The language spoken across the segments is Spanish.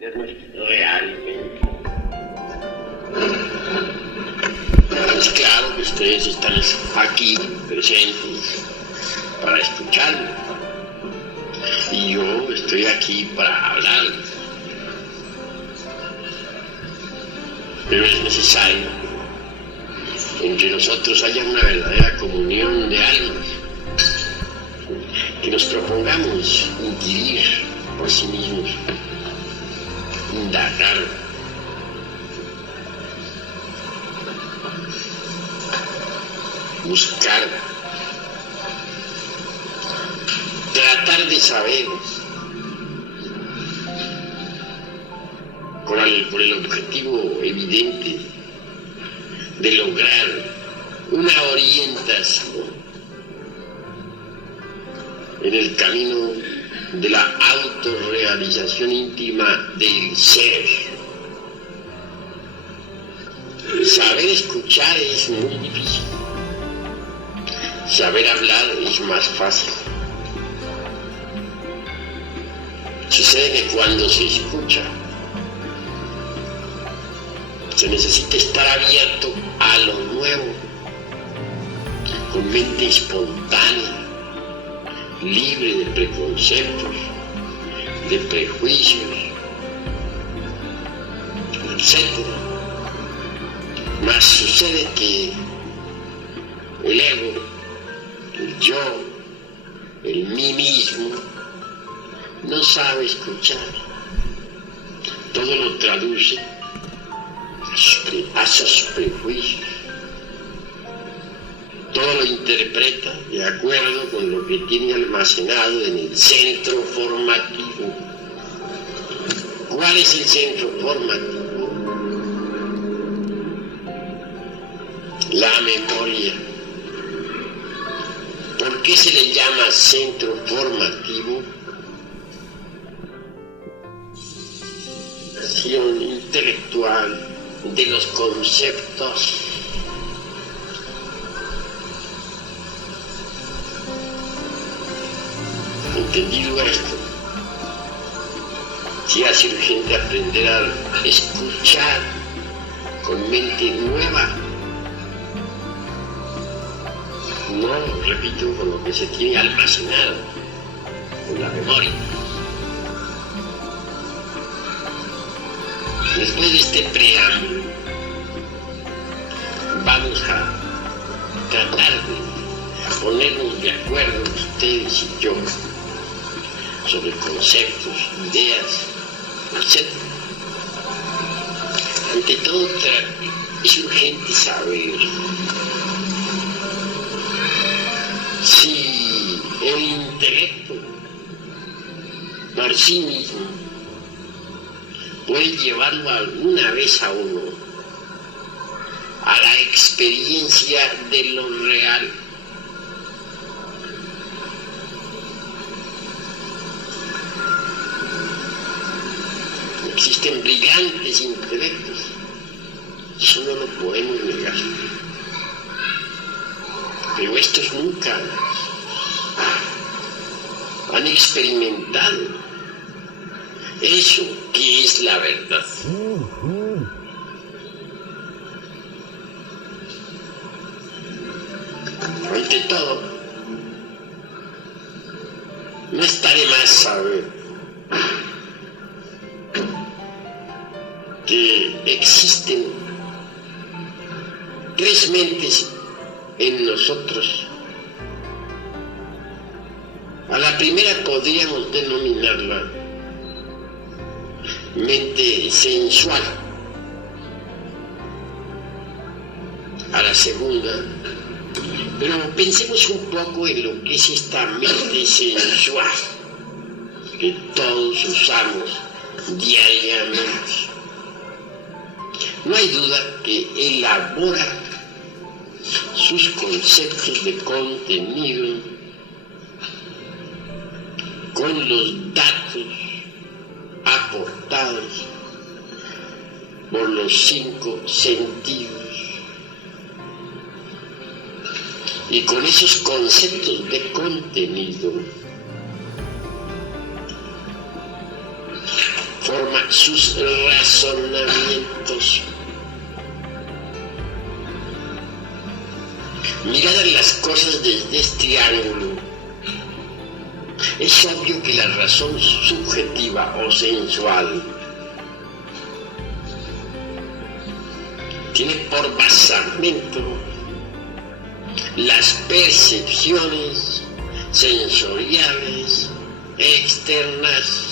realmente. Es claro que ustedes están aquí presentes para escucharme y yo estoy aquí para hablarles, pero es necesario que entre nosotros haya una verdadera comunión de almas, que nos propongamos inquirir por sí mismos, indagar, buscar, tratar de saber con el objetivo evidente de lograr una orientación en el camino de la autorrealización íntima del ser. Saber escuchar es muy difícil. Saber hablar es más fácil. Sucede que cuando se escucha, se necesita estar abierto a lo nuevo, con mente espontánea, libre de preconceptos, de prejuicios, etc. Mas sucede que el ego, el yo, el mí mismo, no sabe escuchar. Todo lo traduce a sus prejuicios. Todo lo interpreta de acuerdo con lo que tiene almacenado en el centro formativo. ¿Cuál es el centro formativo? La memoria. ¿Por qué se le llama centro formativo? Acción intelectual de los conceptos. Entendido esto, se hace urgente aprender a escuchar con mente nueva. No, repito, con lo que se tiene almacenado, con la memoria. Después de este preámbulo, vamos a tratar de ponernos de acuerdo ustedes y yo sobre conceptos, ideas, etc. Ante todo, es urgente saber si el intelecto por sí mismo puede llevarlo alguna vez a uno a la experiencia de lo real. Existen brillantes intelectos, eso no lo podemos negar, pero estos nunca han experimentado eso que es la verdad. Ante todo, no está de más saber que existen tres mentes en nosotros. A la primera podríamos denominarla mente sensual. A la segunda, pero pensemos un poco en lo que es esta mente sensual que todos usamos diariamente. No hay duda que elabora sus conceptos de contenido con los datos aportados por los 5 sentidos. Y con esos conceptos de contenido forma sus razonamientos. Miradas las cosas desde este ángulo, es obvio que la razón subjetiva o sensual tiene por basamento las percepciones sensoriales externas.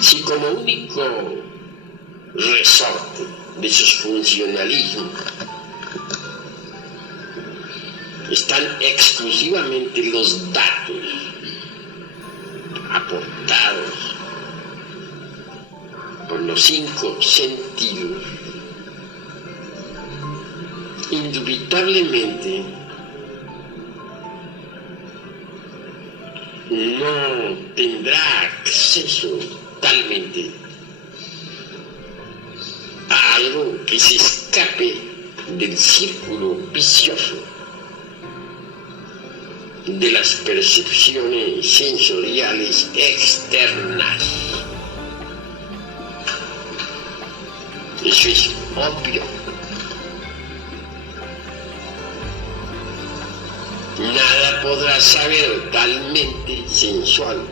Si como único resorte de sus funcionalismos están exclusivamente los datos aportados por los 5 sentidos, indubitablemente no tendrá acceso totalmente a algo que se escape del círculo vicioso de las percepciones sensoriales externas. Eso es obvio. Nada podrá saber talmente sensual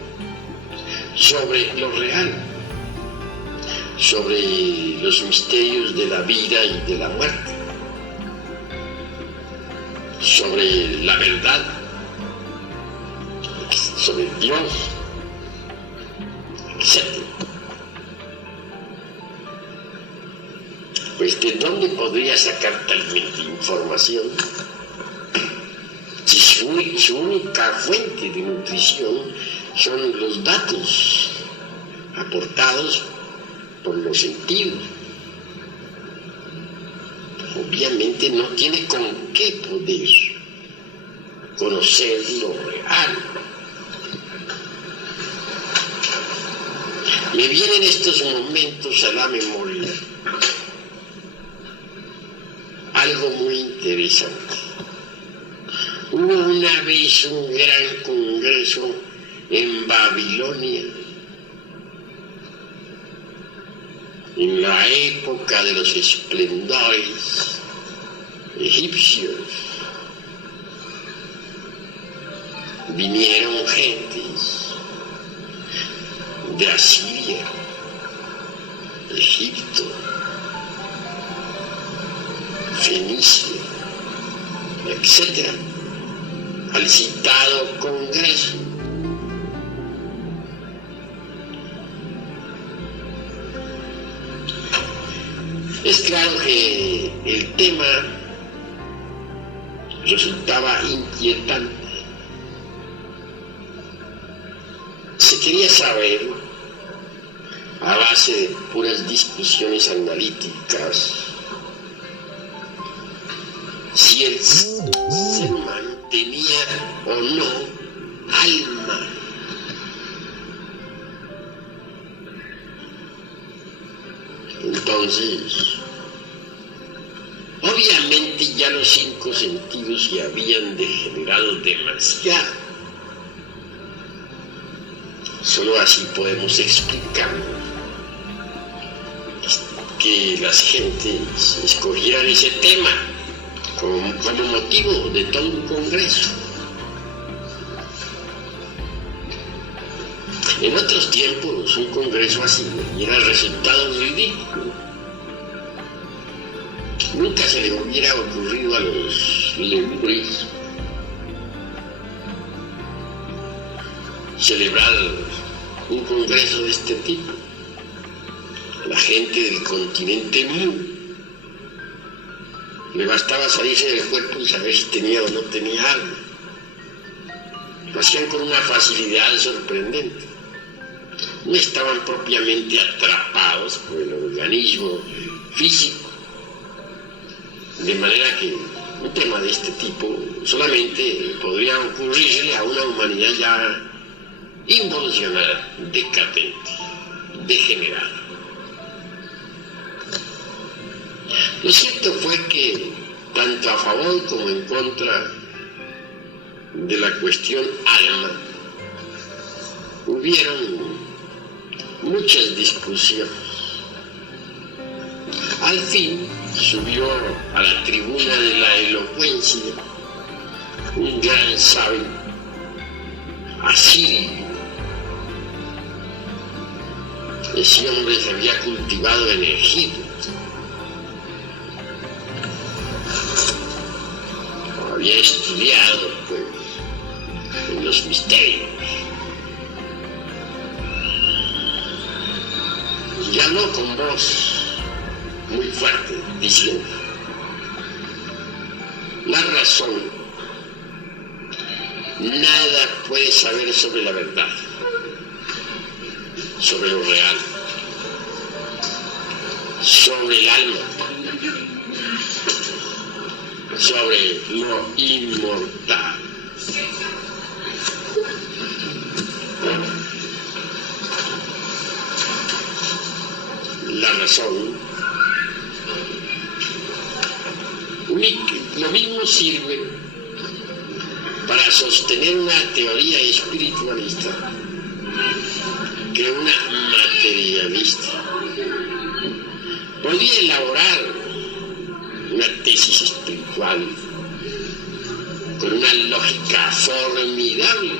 sobre lo real, sobre los misterios de la vida y de la muerte, sobre la verdad, sobre Dios, etc. Pues ¿de dónde podría sacar talmente información si su única fuente de nutrición son los datos aportados por los sentidos? Obviamente no tiene con qué poder conocer lo real. Me vienen estos momentos a la memoria algo muy interesante. Hubo una vez un gran congreso en Babilonia, en la época de los esplendores egipcios. Vinieron gentes de Asiria, Egipto, Fenicia, etc., al citado congreso. Es claro que el tema resultaba inquietante. Se quería saber, a base de puras discusiones analíticas, si el ser humano tenía o no alma. Entonces, obviamente ya los 5 sentidos se habían degenerado demasiado. Solo así podemos explicar que las gentes escogieran ese tema como motivo de todo un congreso. En otros tiempos un congreso así hubiera resultado ridículo. Nunca se le hubiera ocurrido a los lemures celebrar un congreso de este tipo. La gente del continente Mu le bastaba salirse del cuerpo y saber si tenía o no tenía alma. Lo hacían con una facilidad sorprendente. No estaban propiamente atrapados por el organismo físico, de manera que un tema de este tipo solamente podría ocurrirle a una humanidad ya involucionada, decadente, degenerada. Lo cierto fue que, tanto a favor como en contra de la cuestión alma, hubieron muchas discusiones. Al fin subió a la tribuna de la elocuencia un gran sabio, asirio. Ese hombre se había cultivado en Egipto. Había estudiado, pues, en los misterios. Y habló con voz muy fuerte, diciendo: la razón nada puede saber sobre la verdad, sobre lo real, sobre el alma, sobre lo inmortal. La razón, lo mismo sirve para sostener una teoría espiritualista que una materialista. Podría elaborar una tesis espiritual con una lógica formidable.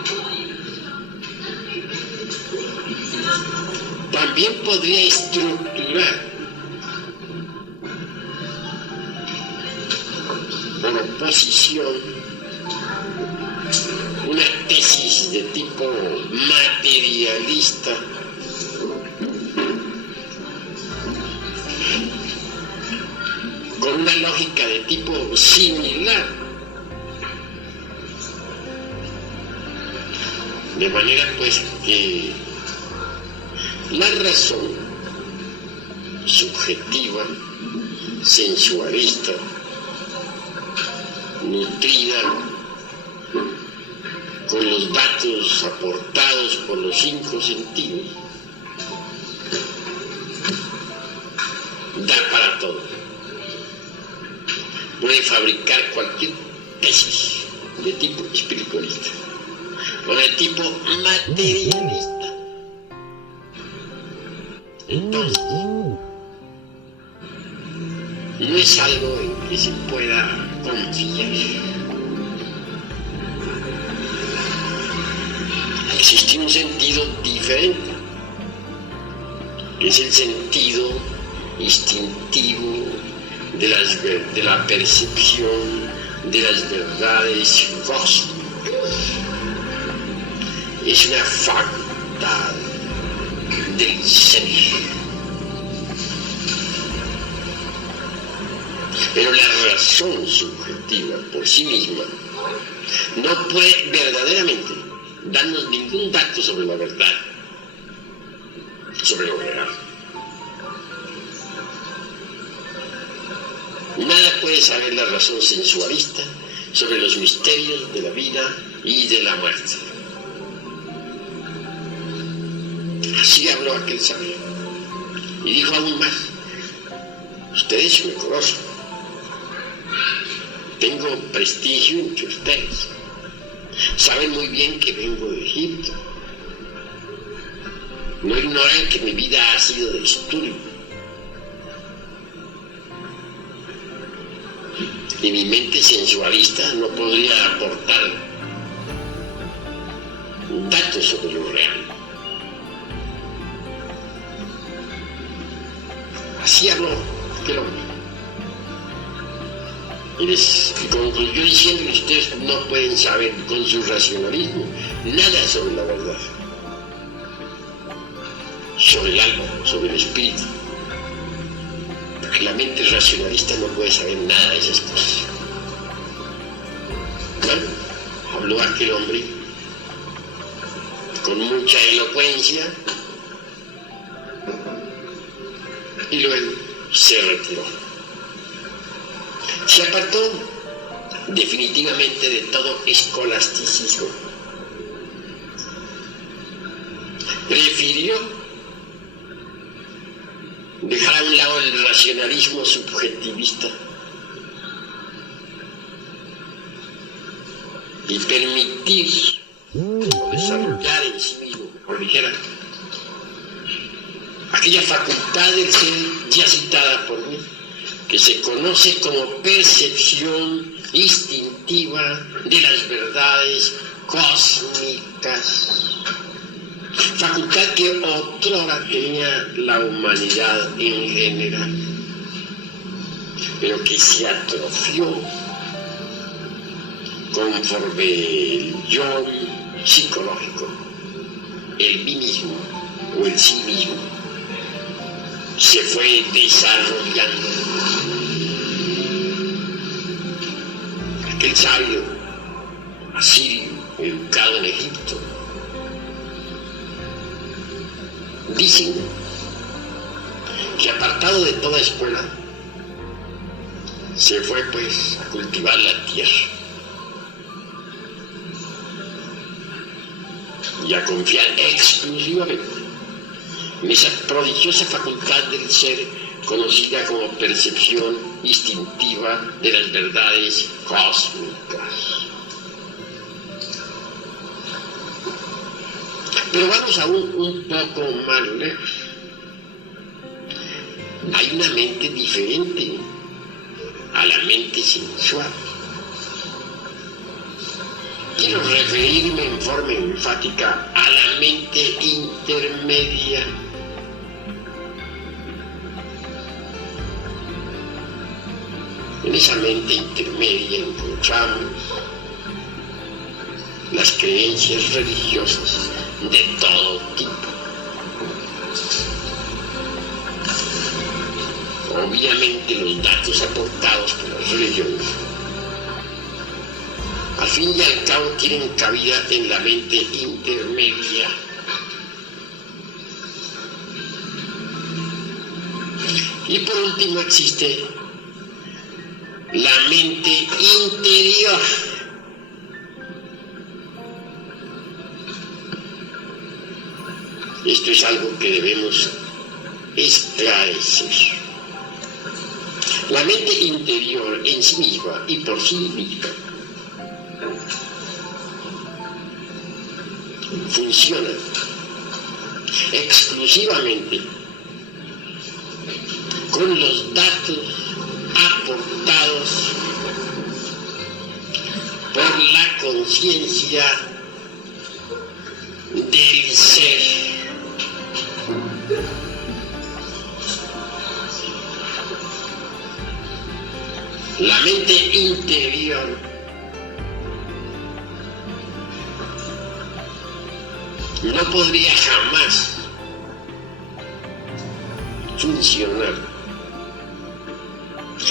También podría estructurar por oposición una tesis de tipo materialista con una lógica de tipo similar, de manera pues que la razón subjetiva, sensualista, nutrida con los datos aportados por los 5 sentidos, da para todo. Puede fabricar cualquier tesis de tipo espiritualista o de tipo materialista. Entonces, no es algo en que se pueda confiar. Existe un sentido diferente, que es el sentido instintivo de la percepción de las verdades cósmicas. Es una facultad del ser. Pero la razón subjetiva por sí misma no puede verdaderamente darnos ningún dato sobre la verdad, sobre lo real. Nada puede saber la razón sensualista sobre los misterios de la vida y de la muerte. Así habló aquel sabio. Y dijo aún más: ustedes me conocen. Tengo prestigio entre ustedes. Saben muy bien que vengo de Egipto. No ignoran que mi vida ha sido de estudio. Y mi mente sensualista no podría aportar datos sobre lo real. Así habló aquel hombre. Y concluyó diciendo que ustedes no pueden saber con su racionalismo nada sobre la verdad, sobre el alma, sobre el espíritu. Porque la mente racionalista no puede saber nada de esas cosas. Bueno, habló aquel hombre con mucha elocuencia y luego se retiró. Se apartó definitivamente de todo escolasticismo. Prefirió dejar a un lado el racionalismo subjetivista y permitir o desarrollar en sí mismo dijera, aquella facultad del ser ya citada por mí, que se conoce como percepción instintiva de las verdades cósmicas, facultad que otrora tenía la humanidad en general, pero que se atrofió conforme el yo psicológico, el mí mismo o el sí mismo, se fue desarrollando. Aquel sabio asirio, educado en Egipto, dicen que apartado de toda escuela, se fue pues a cultivar la tierra y a confiar exclusivamente en esa prodigiosa facultad del ser conocida como percepción instintiva de las verdades cósmicas. Pero vamos aún un poco más lejos. Hay una mente diferente a la mente sensual. Quiero referirme en forma enfática a la mente intermedia. En esa mente intermedia encontramos las creencias religiosas de todo tipo. Obviamente los datos aportados por las religiones al fin y al cabo tienen cabida en la mente intermedia. Y por último existe la mente interior. Esto es algo que debemos esclarecer. La mente interior en sí misma y por sí misma funciona exclusivamente con los datos aportados por la conciencia del ser. La mente interior no podría jamás funcionar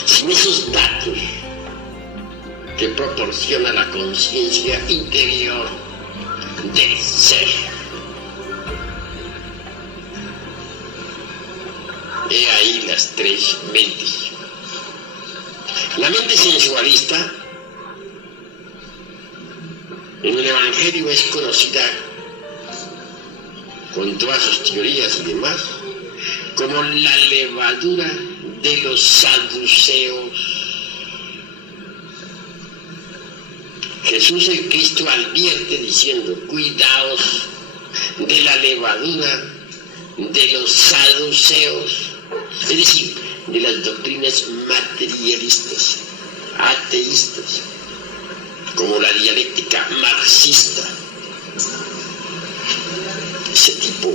sin esos datos que proporciona la conciencia interior del ser. He ahí las tres mentes. La mente sensualista en el Evangelio es conocida con todas sus teorías y demás como la levadura de los saduceos. Jesús el Cristo advierte diciendo: cuidaos de la levadura de los saduceos, es decir, de las doctrinas materialistas, ateístas, como la dialéctica marxista. Ese tipo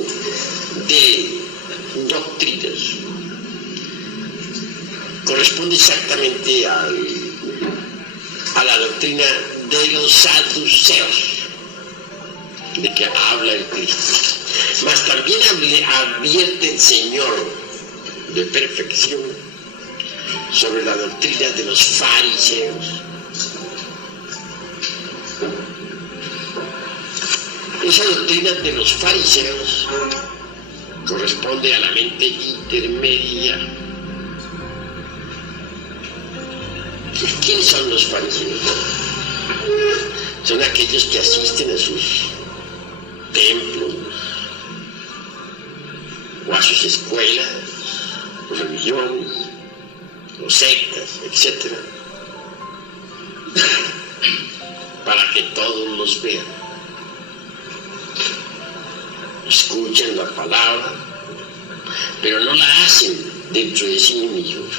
de doctrinas corresponde exactamente a la doctrina de los saduceos, de que habla el Cristo. Mas también advierte el Señor de perfección sobre la doctrina de los fariseos. Esa doctrina de los fariseos corresponde a la mente intermedia. ¿Quiénes son los fariseos? Son aquellos que asisten a sus templos o a sus escuelas, religiones, o sectas, etc., para que todos los vean. escuchan la palabra, pero no la hacen dentro de sí mismos.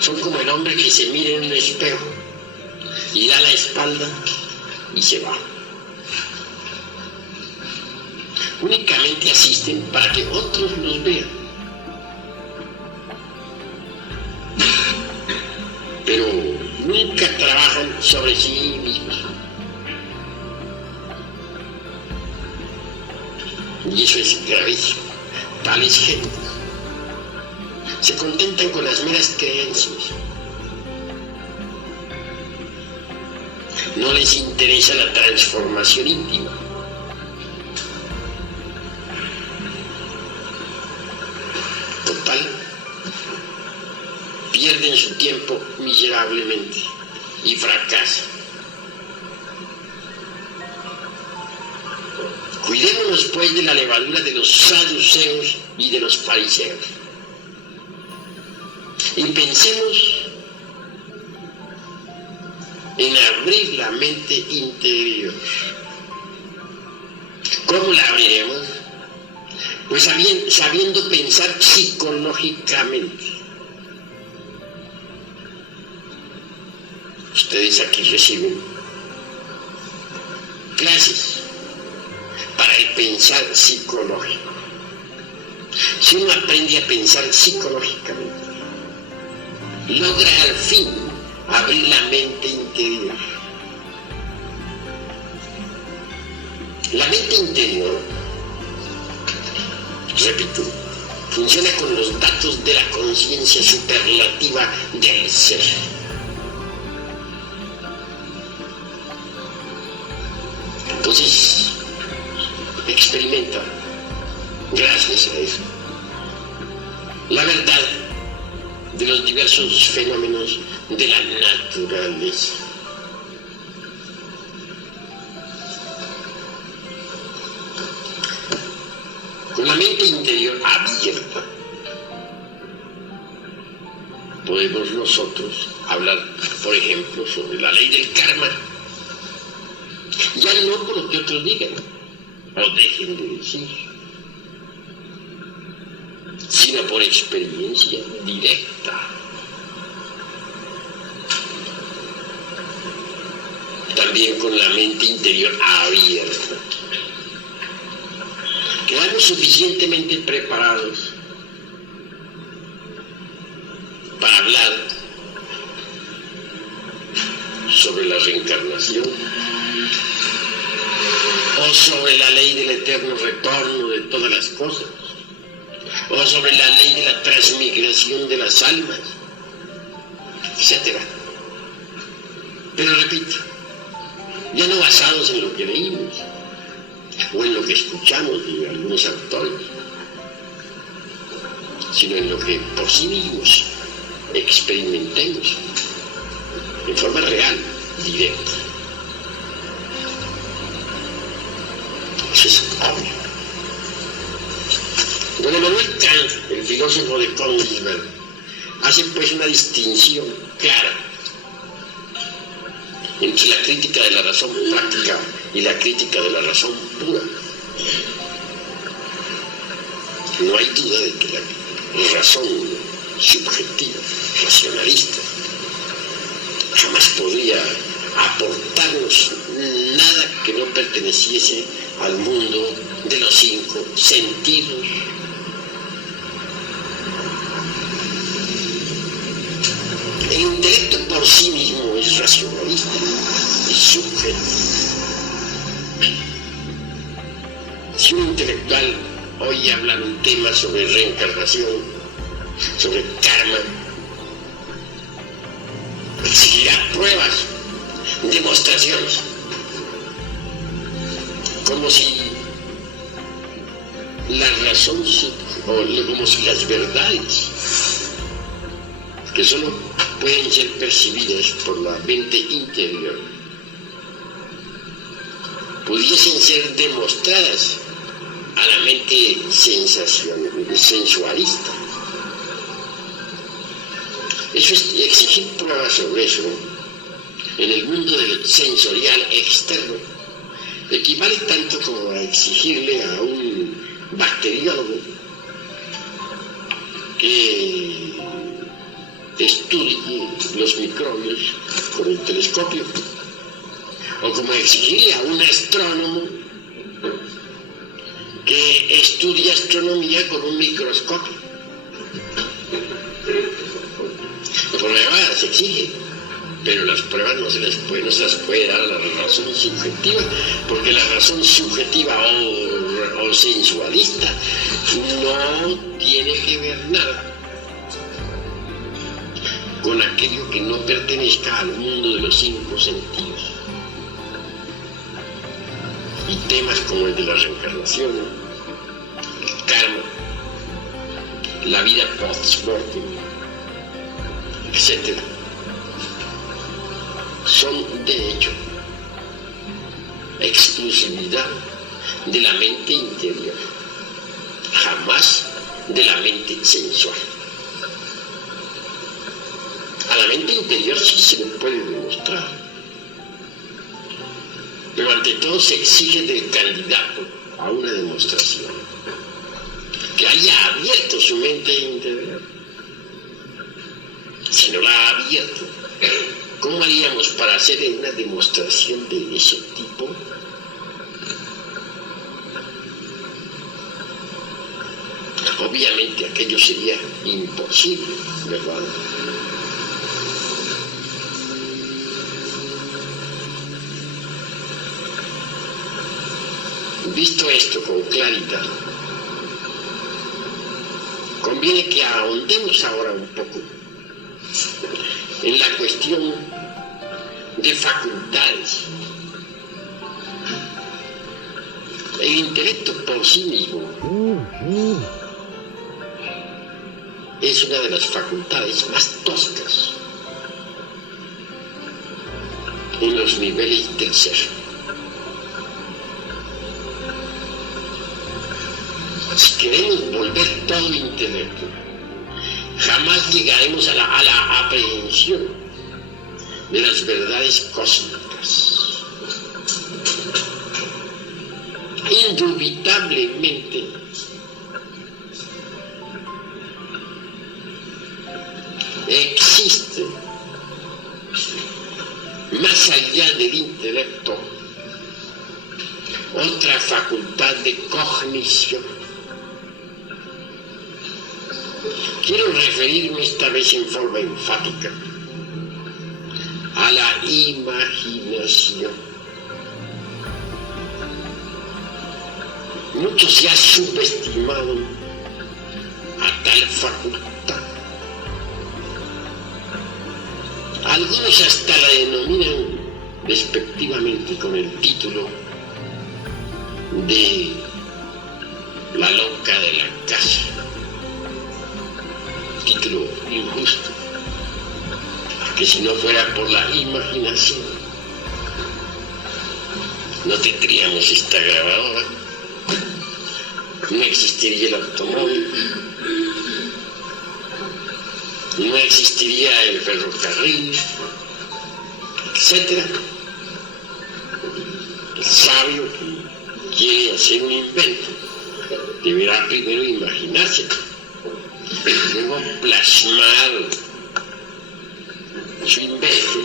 Son como el hombre que se mira en un espejo y da la espalda y se va. Únicamente asisten para que otros los vean. Pero nunca trabajan sobre sí mismos. Y eso es gravísimo. Tales gentes se contentan con las meras creencias. No les interesa la transformación íntima. Total, pierden su tiempo miserablemente y fracasan. Cuidémonos pues de la levadura de los saduceos y de los fariseos. Y pensemos en abrir la mente interior. ¿Cómo la abriremos? Pues sabiendo pensar psicológicamente. Ustedes aquí reciben clases para el pensar psicológico. Si uno aprende a pensar psicológicamente, logra al fin abrir la mente interior. La mente interior, repito, funciona con los datos de la conciencia superlativa del ser. Entonces, experimenta, gracias a eso, la verdad de los diversos fenómenos de la naturaleza. Con la mente interior abierta, podemos nosotros hablar, por ejemplo, sobre la ley del karma. Ya no por lo que otros digan o dejen de decir, sino por experiencia directa. También con la mente interior abierta. Quedamos suficientemente preparados para hablar sobre la reencarnación o sobre la ley del eterno retorno de todas las cosas, o sobre la ley de la transmigración de las almas, etc. Pero repito, ya no basados en lo que leímos o en lo que escuchamos de algunos autores, sino en lo que por sí mismos experimentemos en forma real, directa. Eso es obvio. Don Emmanuel Kant, el filósofo de Königsberg, hace pues una distinción clara entre la crítica de la razón práctica y la crítica de la razón pura. No hay duda de que la razón subjetiva, racionalista, jamás podría aportarnos nada que no perteneciese al mundo de los 5 sentidos. El intelecto por sí mismo es racionalista, es subjetivo. Si un intelectual oye hablar un tema sobre reencarnación, sobre karma, exigirá pruebas, demostraciones, como si la razón o como si las verdades que solo pueden ser percibidas por la mente interior pudiesen ser demostradas a la mente sensualista. Eso es exigir pruebas sobre eso en el mundo del sensorial externo. equivale tanto como a exigirle a un bacteriólogo que estudie los microbios con el telescopio, o como exigirle a un astrónomo que estudie astronomía con un microscopio. Pruebas se exigen, pero las pruebas no se las puede dar la razón subjetiva, porque la razón subjetiva o sensualista no tiene que ver nada con aquello que no pertenezca al mundo de los 5 sentidos. Y temas como el de la reencarnación, el karma, la vida post-mortem, etc., son de hecho exclusividad de la mente interior, jamás de la mente sensual. A la mente interior sí se le puede demostrar, pero ante todo se exige del candidato a una demostración que haya abierto su mente interior. Si no la ha abierto, ¿cómo haríamos para hacer una demostración de ese tipo? Obviamente aquello sería imposible, ¿verdad? Visto esto con claridad, conviene que ahondemos ahora un poco en la cuestión de facultades. El intelecto por sí mismo es una de las facultades más toscas en los niveles del ser. Si queremos volver todo intelecto, jamás llegaremos a la aprehensión de las verdades cósmicas. Indubitablemente, existe, más allá del intelecto, otra facultad de cognición. Quiero referirme esta vez en forma enfática a la imaginación. Mucho se ha subestimado a tal facultad. Algunos hasta la denominan despectivamente con el título de la loca de la casa. Título injusto, que si no fuera por la imaginación no tendríamos esta grabadora, no existiría el automóvil, no existiría el ferrocarril, etc. El sabio que quiere hacer un invento deberá primero imaginárselo, luego plasmar su invento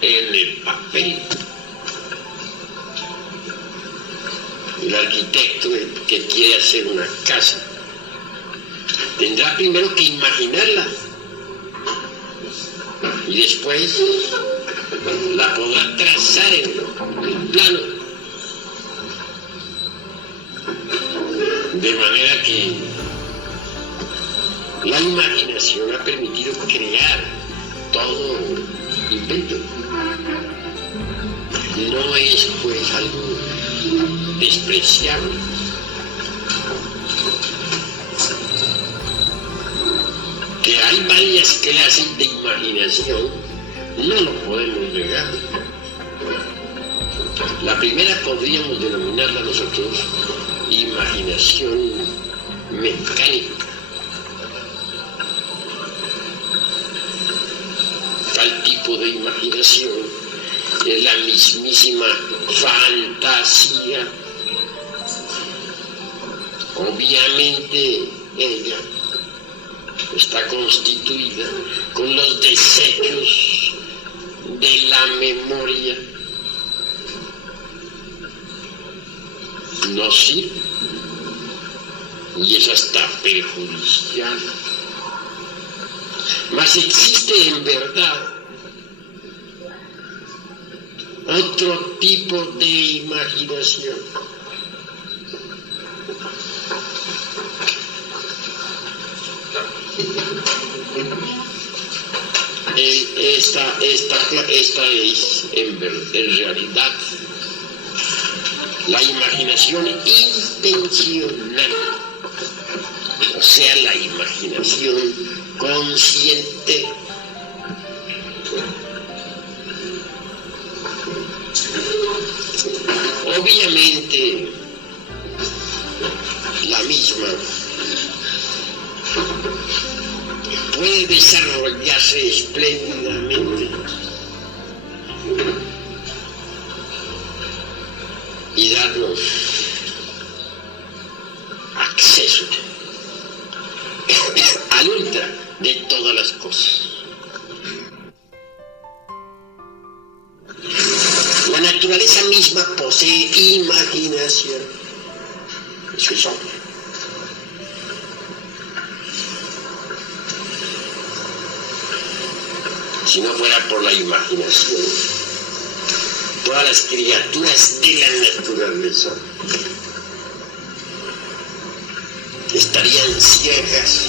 en el papel. El arquitecto que quiere hacer una casa tendrá primero que imaginarla y después la podrá trazar en el plano, de manera que la imaginación ha permitido crear todo invento. No es pues algo despreciable. Que hay varias clases de imaginación, no lo podemos negar. La primera podríamos denominarla nosotros imaginación mecánica. Tal tipo de imaginación es la mismísima fantasía. Obviamente ella está constituida con los desechos de la memoria. No sirve y es hasta perjudicial. Mas existe en verdad otro tipo de imaginación. Esta es en realidad la imaginación intencional, o sea, la imaginación consciente. Obviamente, la misma puede desarrollarse espléndidamente y darnos acceso al ultra de todas las cosas. La naturaleza misma posee imaginación. Eso es obvio. Si no fuera por la imaginación, todas las criaturas de la naturaleza estarían ciegas.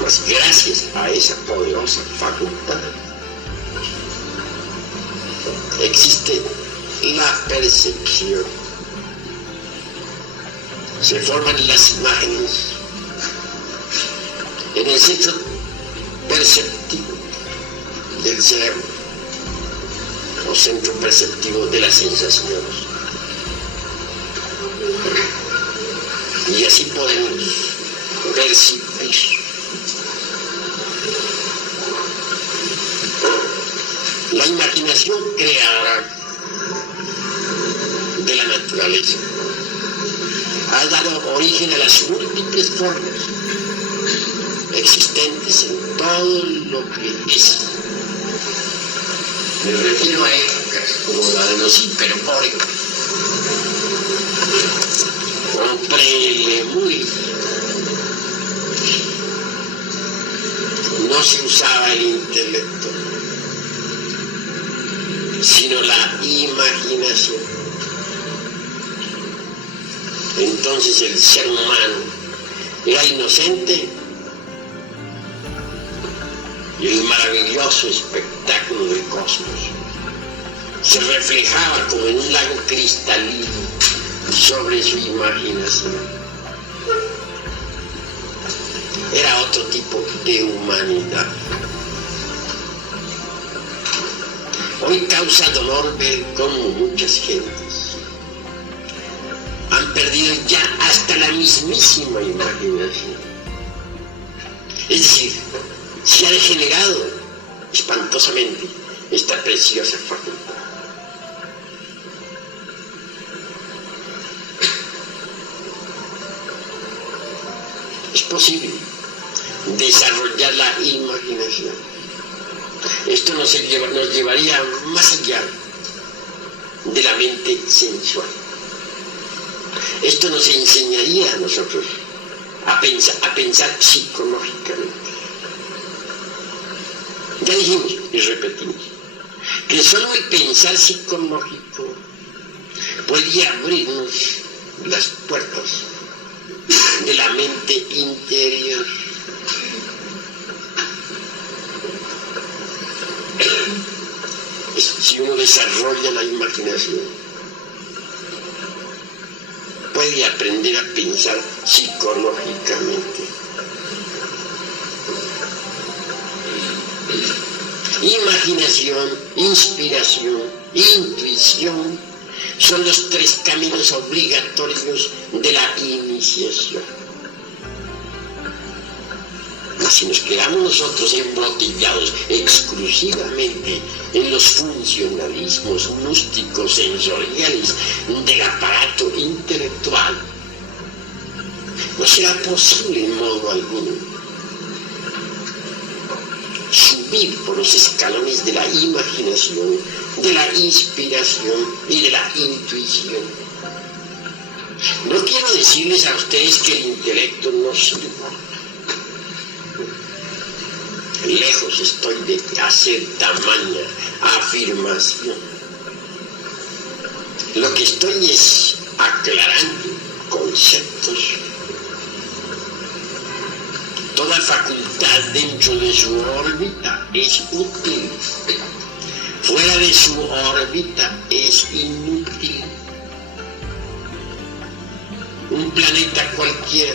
Mas gracias a esa poderosa facultad existe la percepción. Se forman las imágenes en el centro perceptivo del cerebro o centro perceptivo de las sensaciones. Y así podemos percibir la imaginación creadora de la naturaleza. Ha dado origen a las múltiples formas existentes en todo lo que es. Me refiero a épocas como la de los hiperbóricos o prelemúricos. No se usaba el intelecto, sino la imaginación. Entonces el ser humano era inocente y el maravilloso espectáculo del cosmos se reflejaba como en un lago cristalino sobre su imaginación. Era otro tipo de humanidad. Hoy causa dolor ver cómo muchas gentes han perdido ya hasta la mismísima imaginación. Es decir, se ha degenerado espantosamente esta preciosa facultad. Es posible desarrollar la imaginación. Esto nos llevaría más allá de la mente sensual. Esto nos enseñaría a nosotros a pensar psicológicamente. Ya dijimos y repetimos que solo el pensar psicológico podría abrirnos las puertas de la mente interior. Si uno desarrolla la imaginación, puede aprender a pensar psicológicamente. Imaginación, inspiración, intuición son los tres caminos obligatorios de la iniciación. Si nos quedamos nosotros embotellados exclusivamente en los funcionalismos gnósticos sensoriales del aparato intelectual, no será posible en modo alguno subir por los escalones de la imaginación, de la inspiración y de la intuición. No quiero decirles a ustedes que el intelecto no sirva. Lejos estoy de hacer tamaña afirmación. Lo que estoy es aclarando conceptos. Toda facultad dentro de su órbita es útil. Fuera de su órbita es inútil. Un planeta cualquiera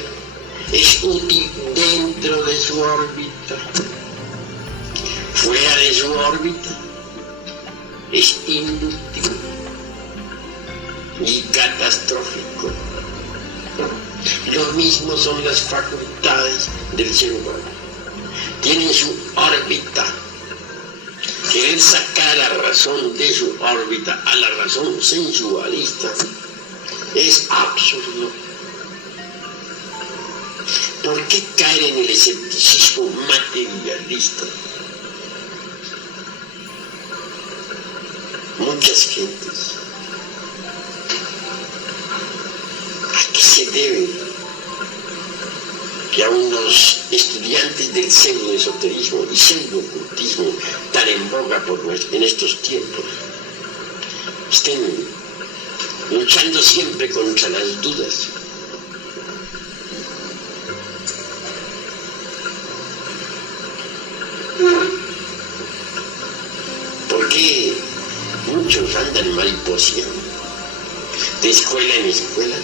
es útil dentro de su órbita. Fuera de su órbita es inútil y catastrófico. Lo mismo son las facultades del ser humano. Tienen su órbita. Querer sacar a la razón de su órbita, a la razón sensualista, es absurdo. ¿Por qué caer en el escepticismo materialista? Muchas gentes. ¿A qué se debe que aún los estudiantes del pseudoesoterismo y pseudo-ocultismo tan en boga en estos tiempos estén luchando siempre contra las dudas? ¿Por qué muchos andan mariposeando de escuela en escuela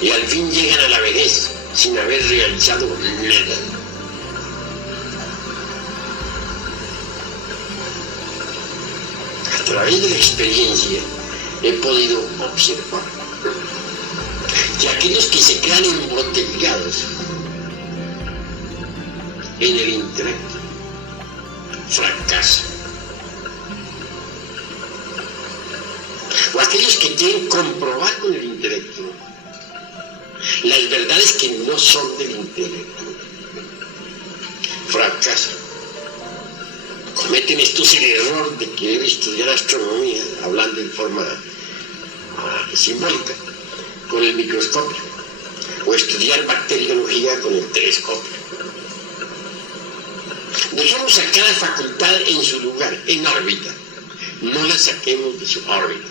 y al fin llegan a la vejez sin haber realizado nada? A través de la experiencia he podido observar que aquellos que se quedan embotellados en el intelecto fracasan. O aquellos que quieren comprobar con el intelecto las verdades que no son del intelecto fracasan. Cometen estos el error de querer estudiar astronomía, hablando en forma simbólica, con el microscopio, o estudiar bacteriología con el telescopio. Dejemos a cada facultad en su lugar, en órbita. No la saquemos de su órbita.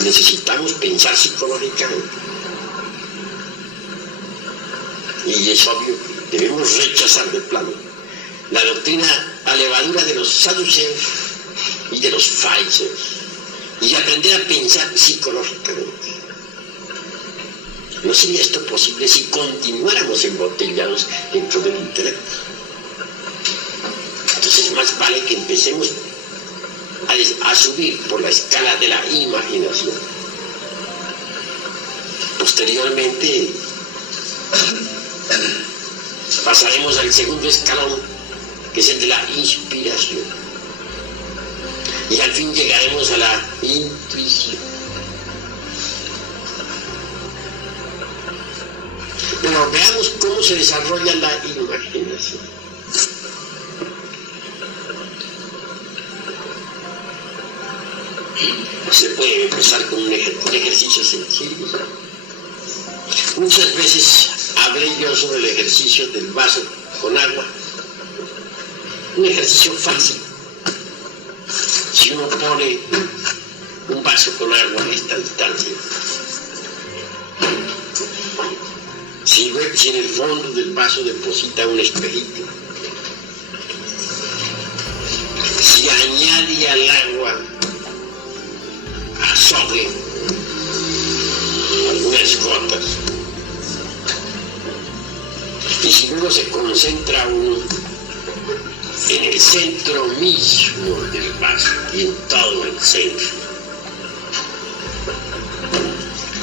Necesitamos pensar psicológicamente. Y es obvio que debemos rechazar de plano la doctrina a levadura de los saduceos y de los fariseos y aprender a pensar psicológicamente. ¿No sería esto posible si continuáramos embotellados dentro del intelecto? Entonces más vale que empecemos a subir por la escala de la imaginación. Posteriormente pasaremos al segundo escalón, que es el de la inspiración, y al fin llegaremos a la intuición. Pero veamos cómo se desarrolla la imaginación. Se puede empezar con un ejercicio sencillo. Muchas veces hablé yo sobre el ejercicio del vaso con agua. Un ejercicio fácil. Si uno pone un vaso con agua a esta distancia, si en el fondo del vaso deposita un espejito, si añade al agua azogue algunas gotas, y si luego se concentra uno en el centro mismo del vaso y en todo el centro,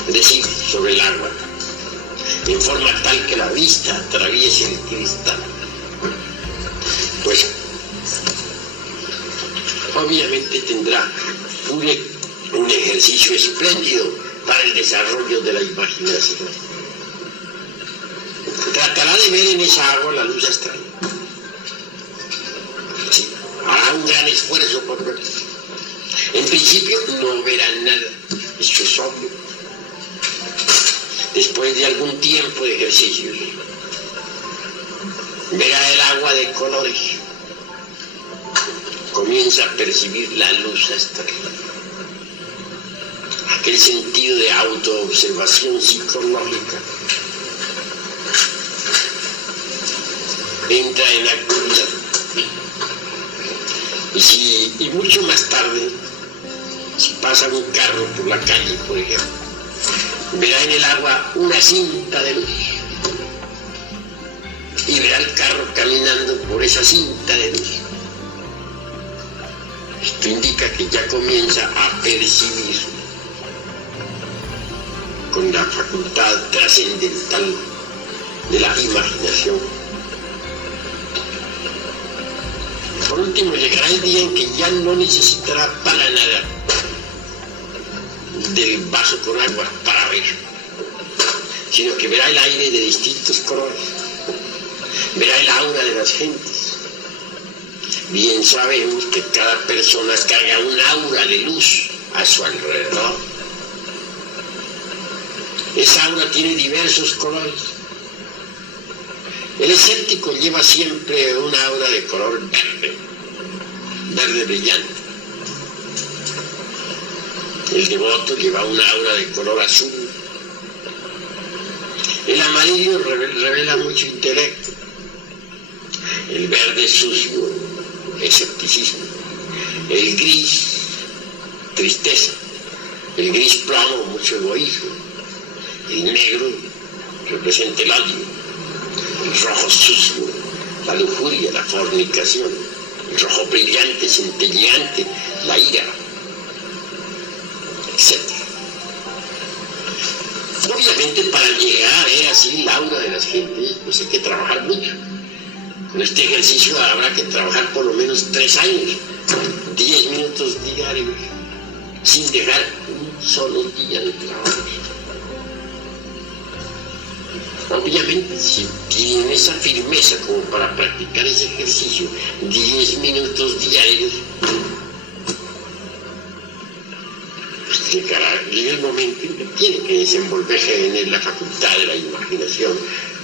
es decir, sobre el agua, en forma tal que la vista atraviese el cristal. Pues obviamente tendrá un ejercicio espléndido para el desarrollo de la imaginación. Tratará de ver en esa agua la luz astral. Sí, hará un gran esfuerzo por verla. En principio no verá nada, eso es obvio. Después de algún tiempo de ejercicios, verá el agua de colores. Comienza a percibir la luz astral. Aquel sentido de autoobservación psicológica entra en actividad. Y mucho más tarde, si pasa un carro por la calle, por ejemplo, verá en el agua una cinta de luz y verá el carro caminando por esa cinta de luz. Esto indica que ya comienza a percibir con la facultad trascendental de la imaginación. Por último, llegará el día en que ya no necesitará para nada del vaso con agua para ver, sino que verá el aire de distintos colores, verá el aura de las gentes. Bien sabemos que cada persona carga un aura de luz a su alrededor. Esa aura tiene diversos colores. El escéptico lleva siempre una aura de color verde, verde brillante. El devoto lleva una aura de color azul. El amarillo revela mucho intelecto. El verde sucio, escepticismo. El gris, tristeza. El gris plomo, mucho egoísmo. El negro representa el odio. El rojo sucio, la lujuria, la fornicación. El rojo brillante, centelleante, la ira, etc. Obviamente, para llegar a ver así la aura de las gentes, pues hay que trabajar mucho. Con este ejercicio habrá que trabajar por lo menos 3 años, 10 minutos diarios, sin dejar un solo día de trabajo. Obviamente, si tienen esa firmeza como para practicar ese ejercicio 10 minutos diarios, pues llega el momento en que tiene que desenvolverse en la facultad de la imaginación,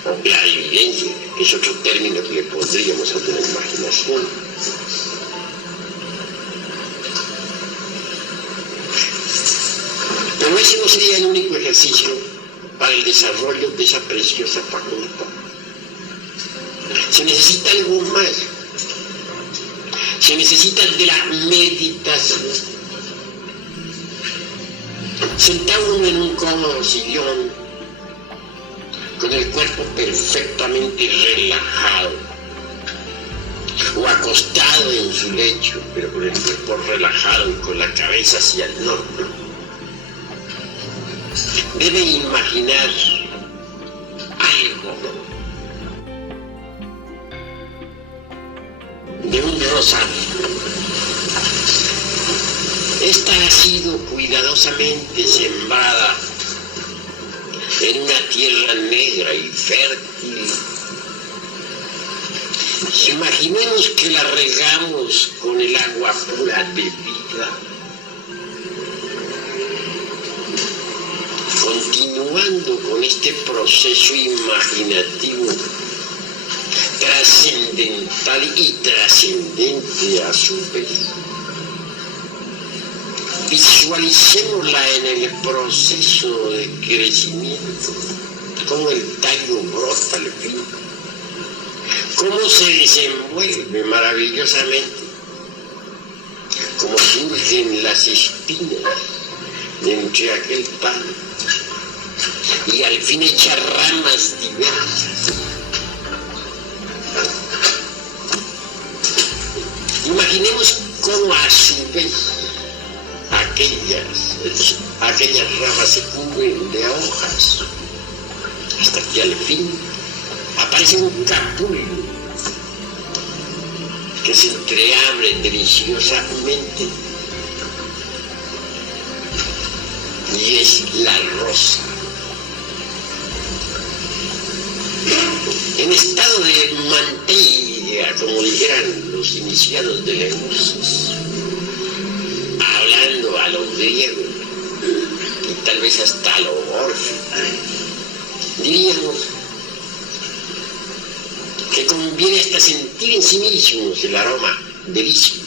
o la evidencia, que es otro término que le pondríamos a la imaginación. Pero ese no sería el único ejercicio para el desarrollo de esa preciosa facultad. Se necesita algo más. Se necesita de la meditación. Sentado uno en un cómodo sillón, con el cuerpo perfectamente relajado, o acostado en su lecho, pero con el cuerpo relajado y con la cabeza hacia el norte, debe imaginar algo de un rosario. Esta ha sido cuidadosamente sembrada en una tierra negra y fértil. Imaginemos que la regamos con el agua pura de vida, continuando con este proceso imaginativo trascendental y trascendente a su vez. Visualicémosla en el proceso de crecimiento, cómo el tallo brota al fin, cómo se desenvuelve maravillosamente, cómo surgen las espinas de entre aquel tallo y al fin echa ramas diversas. Imaginemos cómo a su vez aquellas ramas se cubren de hojas hasta que al fin aparece un capullo que se entreabre deliciosamente y es la rosa. En estado de manteiga, como dijeran los iniciados de Eleusis, hablando a los griegos y tal vez hasta a los orfeos, diríamos que conviene hasta sentir en sí mismos el aroma delicioso.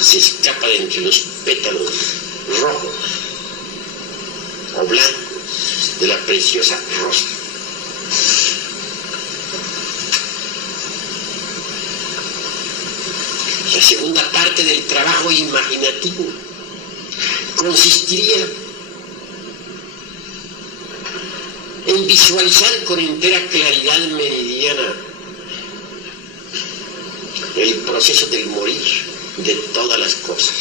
Se escapa de entre los pétalos rojos o blancos de la preciosa rosa. La segunda parte del trabajo imaginativo consistiría en visualizar con entera claridad meridiana el proceso del morir de todas las cosas.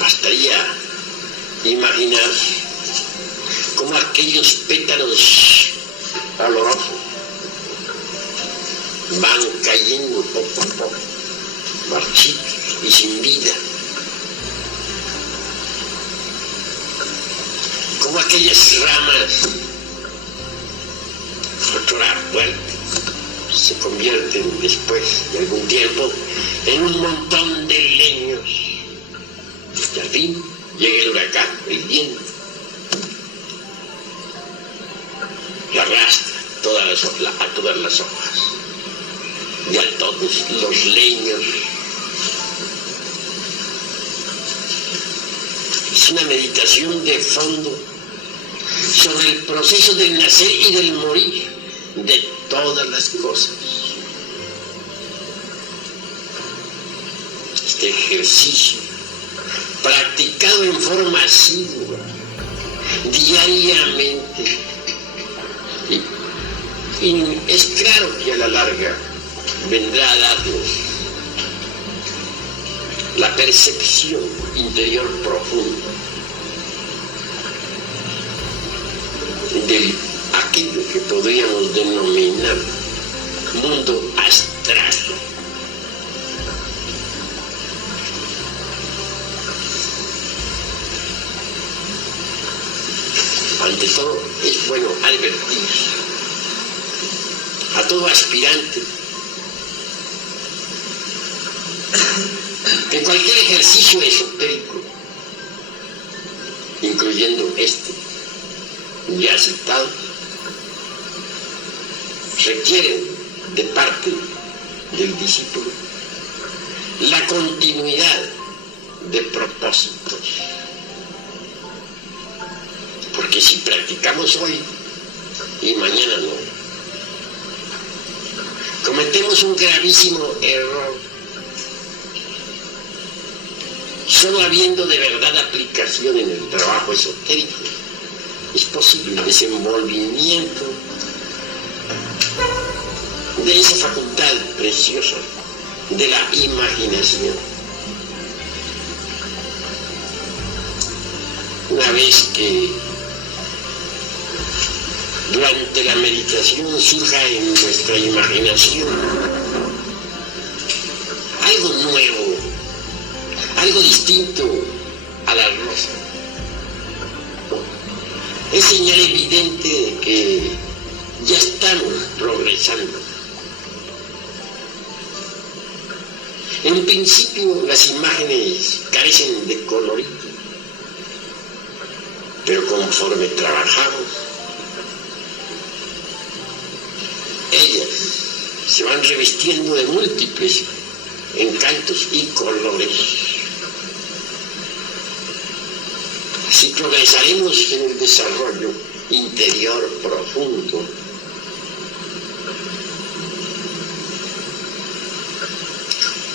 Bastaría imaginar cómo aquellos pétalos olorosos van cayendo poco a poco, marchitos y sin vida. Como aquellas ramas, otrora fuertes, se convierten después de algún tiempo en un montón de leños. Y al fin llega el huracán, el viento, y arrastra a todas las hojas y a todos los leños. Es una meditación de fondo sobre el proceso del nacer y del morir de todas las cosas. Este ejercicio, practicado en forma asidua, diariamente, y es claro que a la larga vendrá a darnos la percepción interior profunda de aquello que podríamos denominar mundo astral. Ante todo, es bueno advertir a todo aspirante que cualquier ejercicio esotérico, incluyendo este ya citado, requiere de parte del discípulo la continuidad de propósitos. Porque si practicamos hoy y mañana no, cometemos un gravísimo error. Solo habiendo de verdad aplicación en el trabajo esotérico es posible el desenvolvimiento de esa facultad preciosa de la imaginación. Una vez que durante la meditación surja en nuestra imaginación algo nuevo, algo distinto a la rosa, es señal evidente de que ya estamos progresando. En principio las imágenes carecen de colorido, pero conforme trabajamos, ellas se van revestiendo de múltiples encantos y colores. Así progresaremos en el desarrollo interior profundo.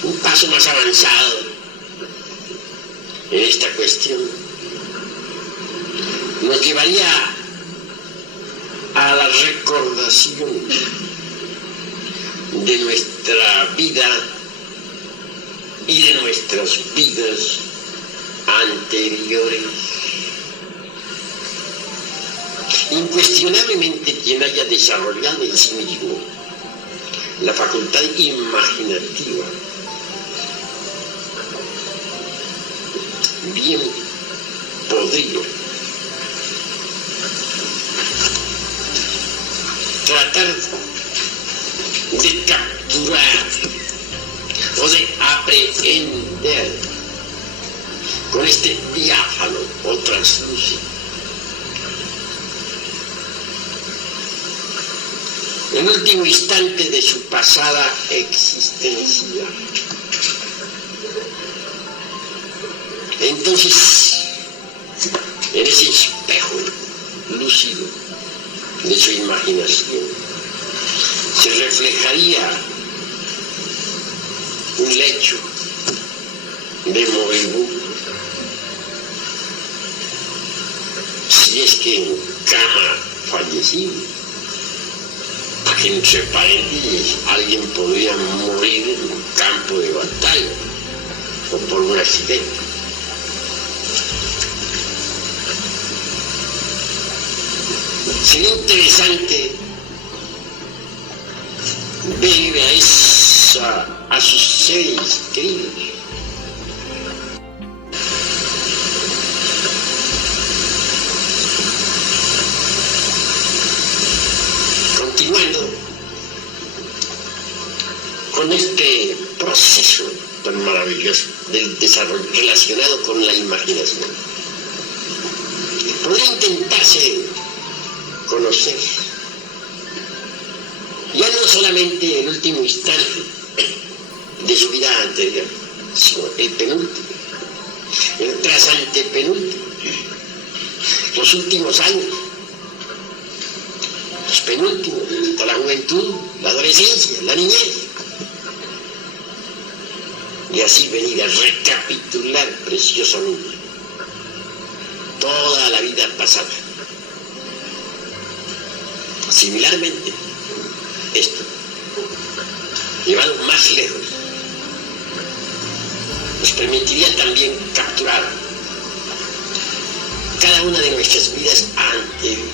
Un paso más avanzado en esta cuestión nos llevaría a la recordación de nuestra vida y de nuestras vidas anteriores. Incuestionablemente quien haya desarrollado en sí mismo la facultad imaginativa, bien podría tratar de capturar o de aprehender con este diáfano o translúcido el último instante de su pasada existencia. Entonces, en ese espejo lúcido de su imaginación, se reflejaría un lecho de moribundo, si es que en cama fallecido, entre paréntesis, alguien podría morir en un campo de batalla o por un accidente. Sería interesante ver a sus seres queridos continuando con este proceso tan maravilloso del desarrollo relacionado con la imaginación. Podría intentarse conocer ya no solamente el último instante de su vida anterior, sino el penúltimo, el trasantepenúltimo, los últimos años, los penúltimos, hasta la juventud, la adolescencia, la niñez, y así venir a recapitular preciosamente toda la vida pasada. Similarmente, esto, llevado más lejos, nos permitiría también capturar cada una de nuestras vidas anteriores.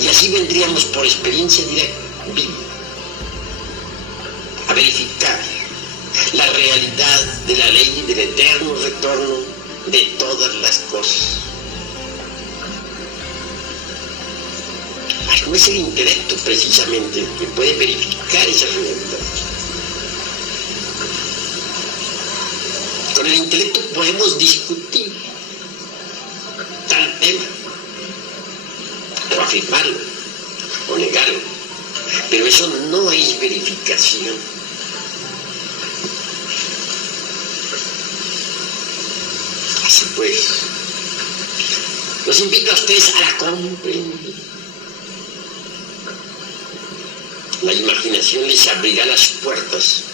Y así vendríamos por experiencia directa, viva, a verificar la realidad de la ley del eterno retorno de todas las cosas. No es el intelecto precisamente que puede verificar esa realidad. Con el intelecto podemos discutir tal tema, o afirmarlo, o negarlo, pero eso no es verificación. Así pues, los invito a ustedes a la comprensión. La imaginación les abrirá las puertas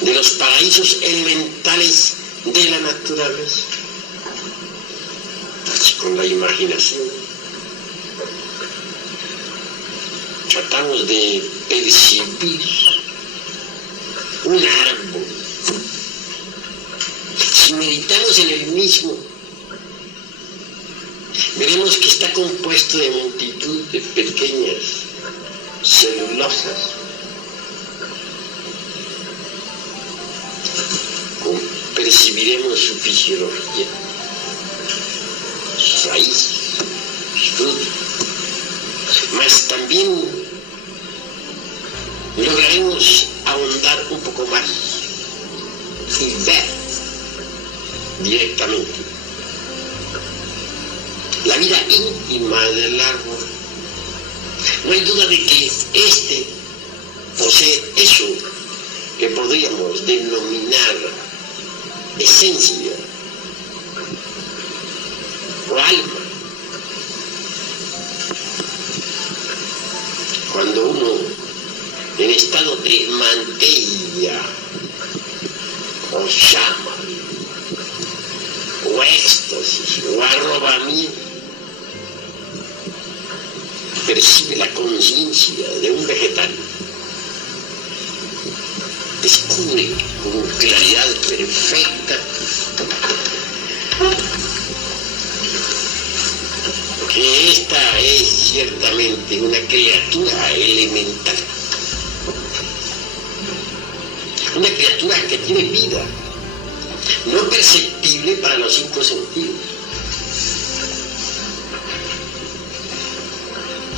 de los paraísos elementales de la naturaleza. Con la imaginación tratamos de percibir un árbol. Si meditamos en el mismo, veremos que está compuesto de multitud de pequeñas celulosas, percibiremos su fisiología, sus raíces, sus frutos, mas también lograremos ahondar un poco más y ver directamente la vida íntima del árbol. No hay duda de que este posee eso que podríamos denominar esencia o alma. Cuando uno en estado de mantilla o llama o éxtasis o arrobamiento percibe la conciencia de un vegetal, descubre con claridad perfecta que esta es ciertamente una criatura elemental, una criatura que tiene vida, no perceptible para los 5 sentidos,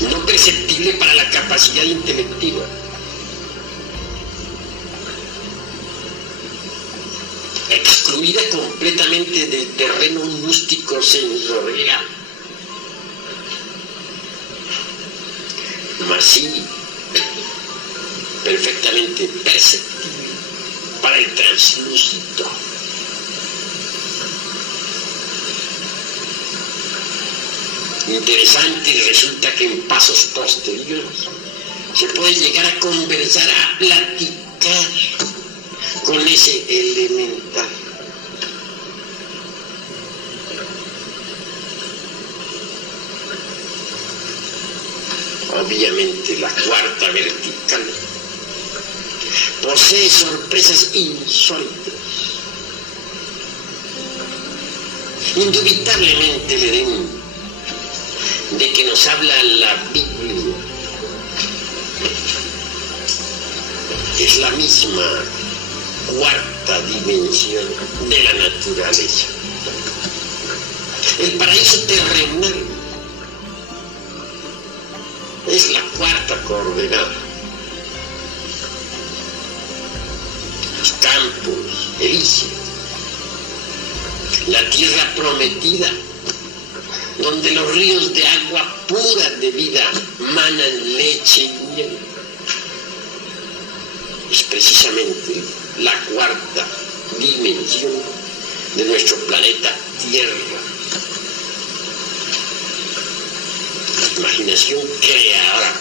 no perceptible para la capacidad intelectiva, excluida completamente del terreno místico sensorial, mas sí perfectamente perceptible para el translúcido. Interesante, y resulta que en pasos posteriores se puede llegar a conversar, a platicar con ese elemental. Obviamente la cuarta vertical posee sorpresas insólitas. Indubitablemente el Edén de que nos habla la Biblia es la misma cuarta dimensión de la naturaleza. El paraíso terrenal es la cuarta coordenada. Los campos elíseos, la tierra prometida, donde los ríos de agua pura de vida manan leche y miel, es precisamente la cuarta dimensión de nuestro planeta Tierra. La imaginación creadora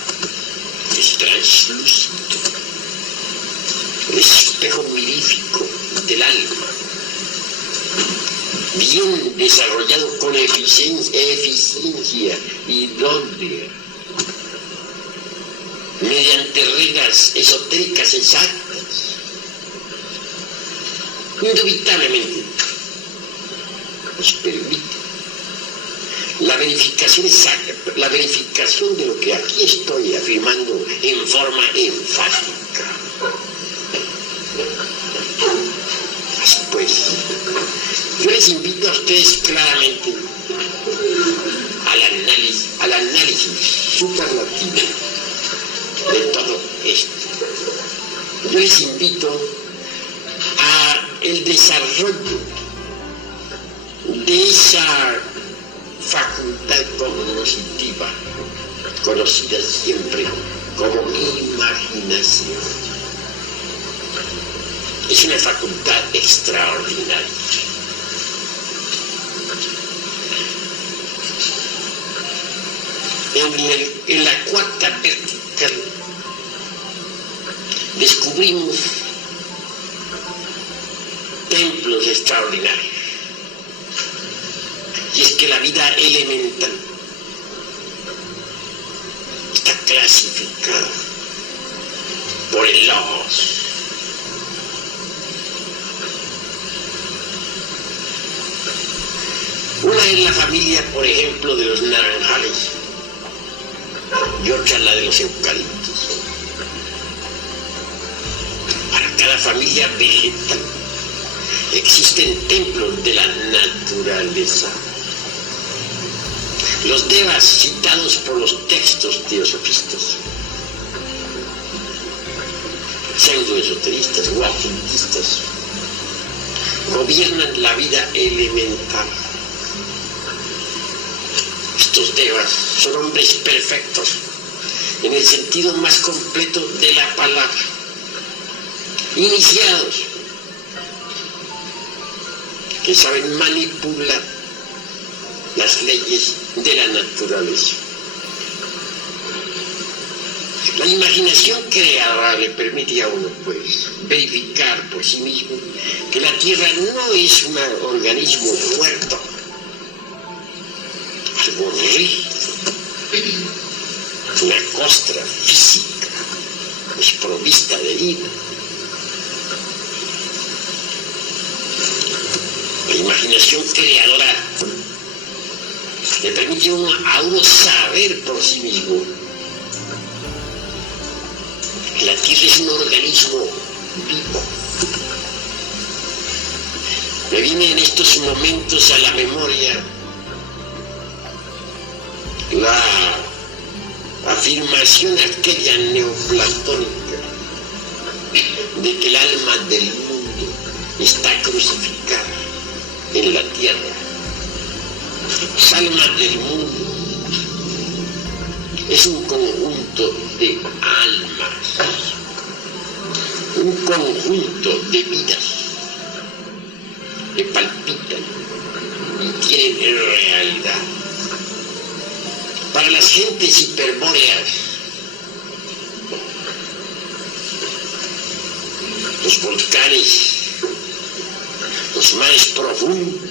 es translúcido, el espejo mirífico del alma, bien desarrollado con eficiencia idónea, mediante reglas esotéricas exactas. Indubitablemente nos permite la verificación exacta, la verificación de lo que aquí estoy afirmando en forma enfática. Así pues, yo les invito a ustedes claramente al análisis superlativo de todo esto. Yo les invito a el desarrollo de esa facultad cognitiva, conocida siempre como imaginación. Es una facultad extraordinaria. En la cuarta vertical descubrimos templos extraordinarios. Y es que la vida elemental está clasificada por el logos. Una es la familia, por ejemplo, de los naranjales y otra la de los eucaliptos. Para cada familia vegetal existen templos de la naturaleza. Los devas citados por los textos teosofistas, pseudoesoteristas o ocultistas, gobiernan la vida elemental. Estos devas son hombres perfectos en el sentido más completo de la palabra, iniciados, que saben manipular las leyes de la naturaleza. La imaginación creadora le permite a uno, pues, verificar por sí mismo que la Tierra no es un organismo muerto, algo rígido, una costra física desprovista de vida, La imaginación creadora le permite a uno saber por sí mismo que la Tierra es un organismo vivo. Me viene en estos momentos a la memoria la afirmación aquella neoplatónica de que el alma del mundo está crucificada en la tierra. El alma del mundo es un conjunto de almas, un conjunto de vidas que palpitan y tienen realidad. Para las gentes hiperbóreas, los volcanes, los mares profundos,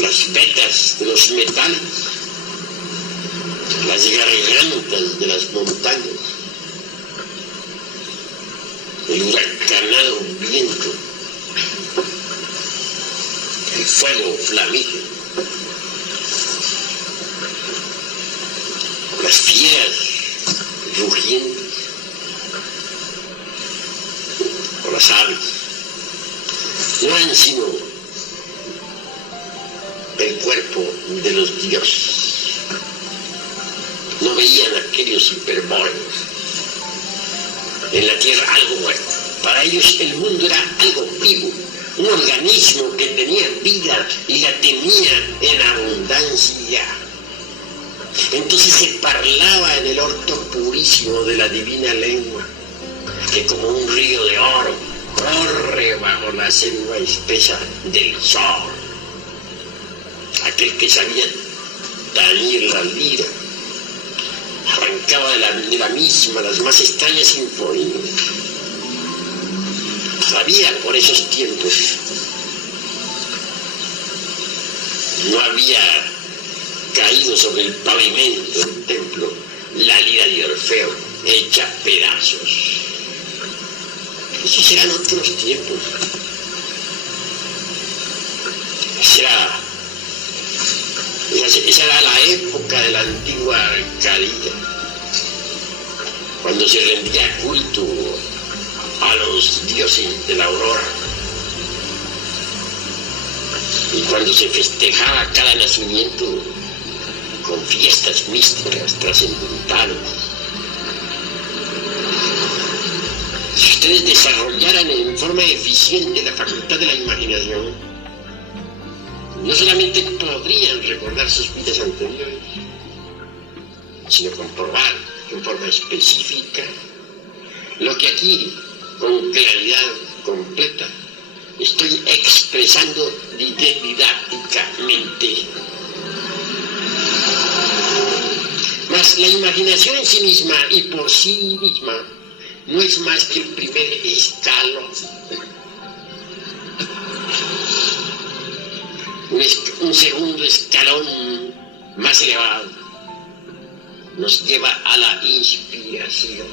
las vetas de los metales, las gargantas de las montañas, el huracanado viento, el fuego flamígero, las fieras rugientes o las aves, no eran sino el cuerpo de los dioses. No veían aquellos hiperbóreos en la tierra algo muerto. Para ellos el mundo era algo vivo, un organismo que tenía vida y la tenía en abundancia. Entonces se parlaba en el orto purísimo de la divina lengua, que como un río de oro corre bajo la selva espesa del sol. Aquel que sabía tañir la lira arrancaba de la misma las más extrañas sinfonías. Sabía por esos tiempos no había caído sobre el pavimento del templo la lira de Orfeo hecha pedazos. Esos eran otros tiempos. Esa era la época de la antigua Arcadia, cuando se rendía culto a los dioses de la aurora y cuando se festejaba cada nacimiento con fiestas místicas trascendentales. Si ustedes desarrollaran en forma eficiente la facultad de la imaginación, no solamente podrían recordar sus vidas anteriores, sino comprobar en forma específica lo que aquí, con claridad completa, estoy expresando didácticamente. Mas la imaginación en sí misma y por sí misma no es más que el primer escalón. Un segundo escalón más elevado nos lleva a la inspiración.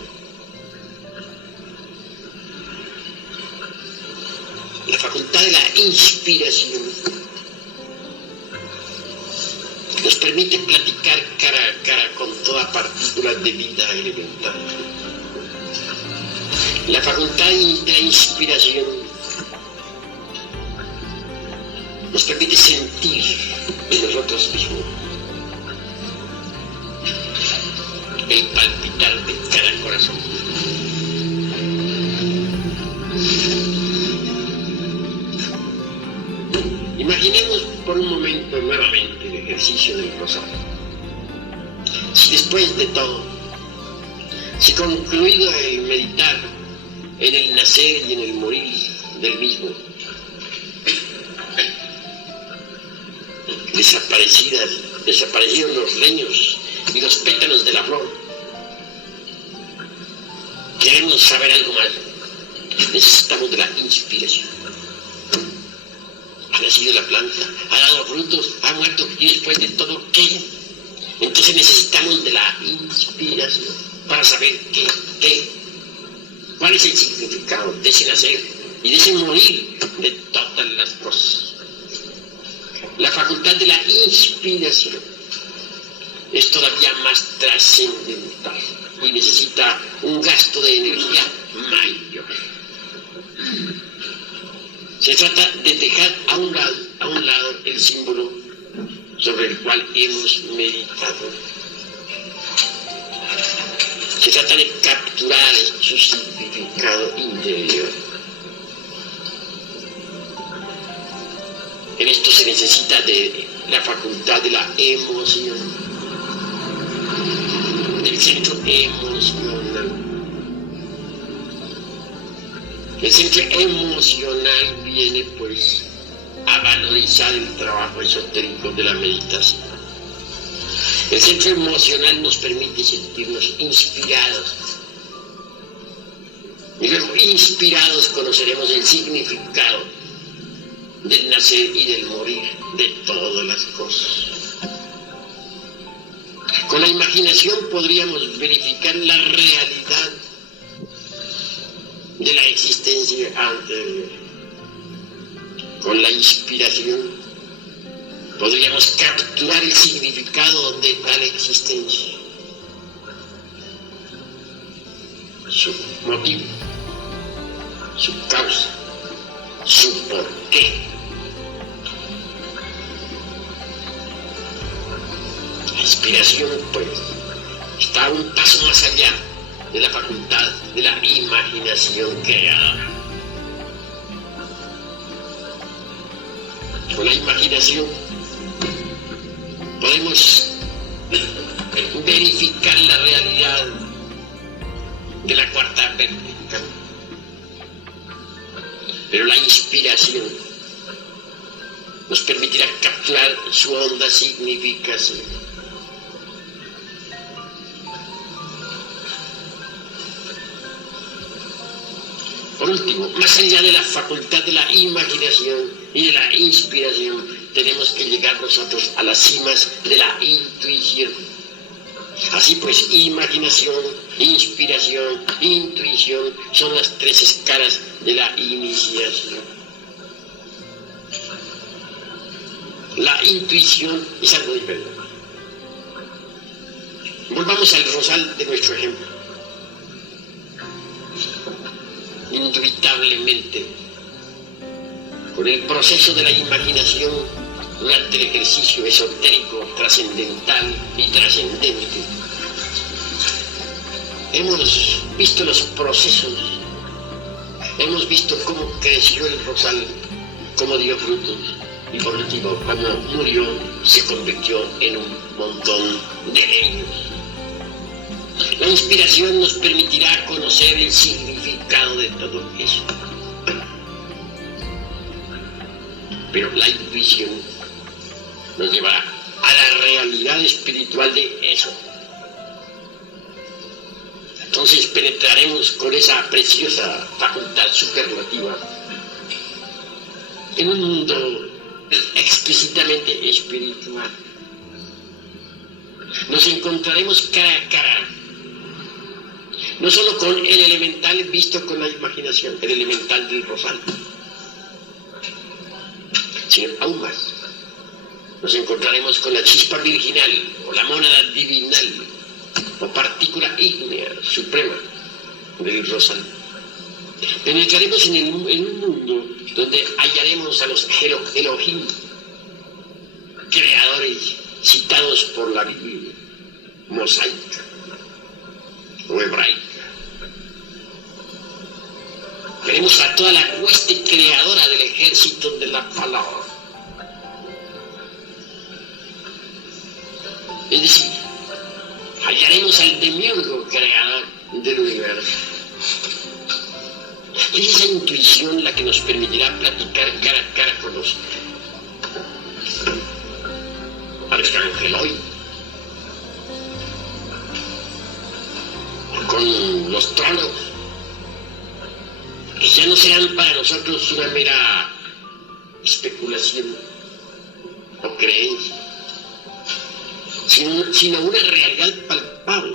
La facultad de la inspiración nos permite platicar cara a cara con toda partícula de vida elemental. La facultad de la inspiración nos permite sentir en nosotros mismos el palpitar de cada corazón. Imaginemos por un momento nuevamente el ejercicio del rosario. Si después de todo, si concluido el meditar en el nacer y en el morir del mismo, desaparecieron los leños y los pétalos de la flor, queremos saber algo más, necesitamos de la inspiración. Ha nacido la planta, ha dado frutos, ha muerto, y después de todo, ¿qué? Entonces necesitamos de la inspiración para saber qué, cuál es el significado de ese nacer, y de ese morir de todas las cosas. La facultad de la inspiración es todavía más trascendental y necesita un gasto de energía mayor. Se trata de dejar a un lado el símbolo sobre el cual hemos meditado. Se trata de capturar su significado interior. En esto se necesita de la facultad de la emoción, del centro emocional. El centro emocional viene pues a valorizar el trabajo esotérico de la meditación. El centro emocional nos permite sentirnos inspirados. Y luego, inspirados, conoceremos el significado del nacer y del morir de todas las cosas. Con la imaginación podríamos verificar la realidad de la existencia anterior. Con la inspiración podríamos capturar el significado de tal existencia, su motivo, su causa, su porqué. La inspiración, pues, está un paso más allá de la facultad de la imaginación creadora. Con la imaginación podemos verificar la realidad de la cuarta vertical. Pero la inspiración nos permitirá capturar su honda significación. Por último, más allá de la facultad de la imaginación y de la inspiración, tenemos que llegar nosotros a las cimas de la intuición. Así pues, imaginación, inspiración, intuición son las tres escalas de la iniciación. La intuición es algo diferente. Volvamos al rosal de nuestro ejemplo. Indubitablemente, con el proceso de la imaginación, durante el ejercicio esotérico, trascendental y trascendente, hemos visto los procesos, hemos visto cómo creció el rosal, cómo dio frutos y por último, cómo murió, se convirtió en un montón de leños. La inspiración nos permitirá conocer el significado de todo eso. Pero la intuición nos llevará a la realidad espiritual de eso. Entonces penetraremos con esa preciosa facultad superlativa en un mundo exquisitamente espiritual. Nos encontraremos cara a cara, no solo con el elemental visto con la imaginación, el elemental del rosal, sino aún más. Nos encontraremos con la chispa virginal, o la mónada divinal, o partícula ígnea suprema del rosal. Penetraremos en un mundo donde hallaremos a los Elohim, creadores citados por la Biblia mosaica o hebraica. Veremos a toda la hueste creadora del ejército de la palabra. Es decir, hallaremos al demiurgo creador del universo. Es esa intuición la que nos permitirá platicar cara a cara con los arcángeles hoy, con los tronos, que ya no serán para nosotros una mera especulación o creencia, sino una realidad palpable,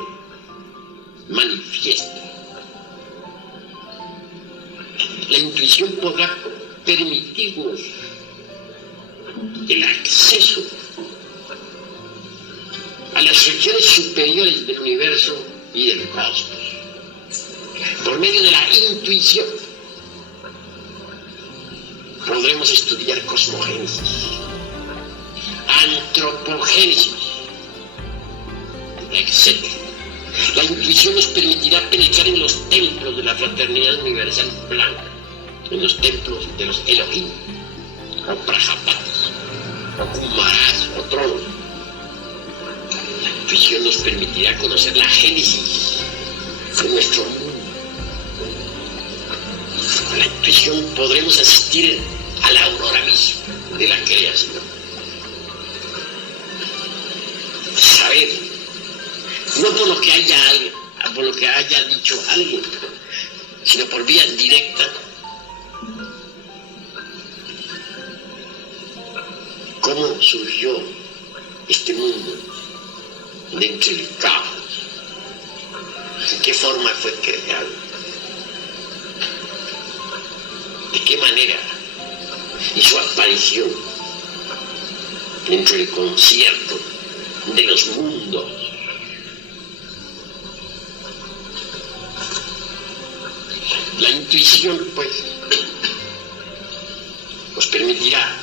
manifiesta. la intuición podrá permitirnos el acceso a las regiones superiores del universo y del cosmos. Por medio de la intuición podremos estudiar cosmogénesis, antropogénesis, etc. La intuición nos permitirá penetrar en los templos de la fraternidad universal blanca, en los templos de los Elohim, o Prajapatis, o Kumaras, o tronos. La intuición nos permitirá conocer la génesis de nuestro mundo. Con la intuición podremos asistir a la aurora misma de la creación. Saber, no por lo que haya dicho alguien, sino por vía directa, cómo surgió este mundo de entre el caos, de qué forma fue creado, de qué manera hizo aparición dentro del concierto de los mundos. La intuición, pues, nos permitirá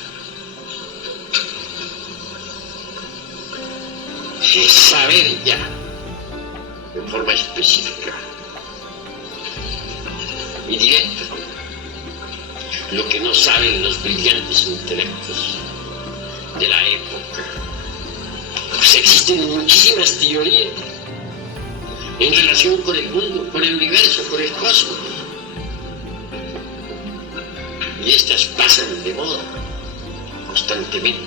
saber ya de forma específica y directa lo que no saben los brillantes intelectos de la época. Pues existen muchísimas teorías en relación con el mundo, con el universo, con el cosmos. Y estas pasan de moda constantemente,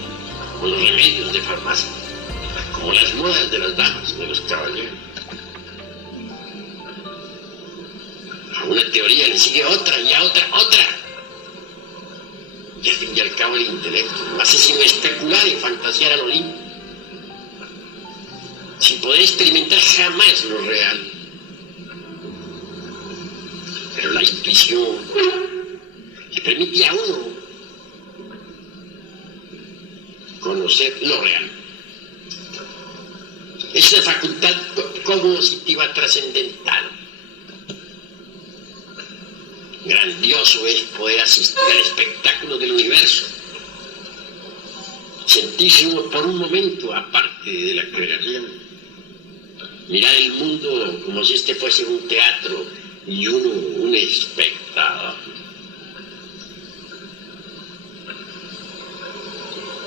como los remedios de farmacia, como las modas de las damas, de los caballeros. A una teoría le sigue otra y a otra. Y al fin y al cabo el intelecto no hace sino especular y fantasear a lo lindo, sin poder experimentar jamás lo real. Pero la intuición le permite a uno conocer lo real. Es una facultad cognoscitiva trascendental. Grandioso es poder asistir al espectáculo del universo, sentirse uno por un momento aparte de la creación, mirar el mundo como si este fuese un teatro y uno un espectador.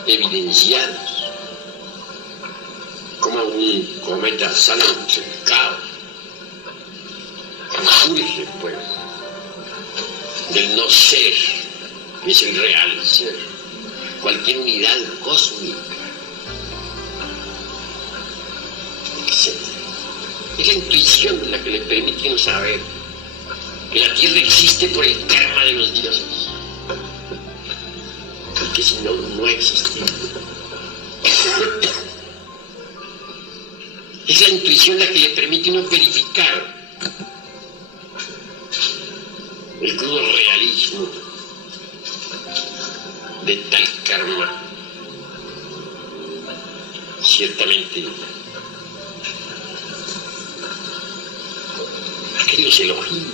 Evidenciados como un cometa sale del caos, surge pues del no ser, que es el real ser, cualquier unidad cósmica, etc. Es la intuición la que le permite saber que la Tierra existe por el karma de los dioses, porque si no, no existiría. Es la intuición la que le permite uno verificar el crudo realismo de tal karma. Ciertamente, aquellos Elohim,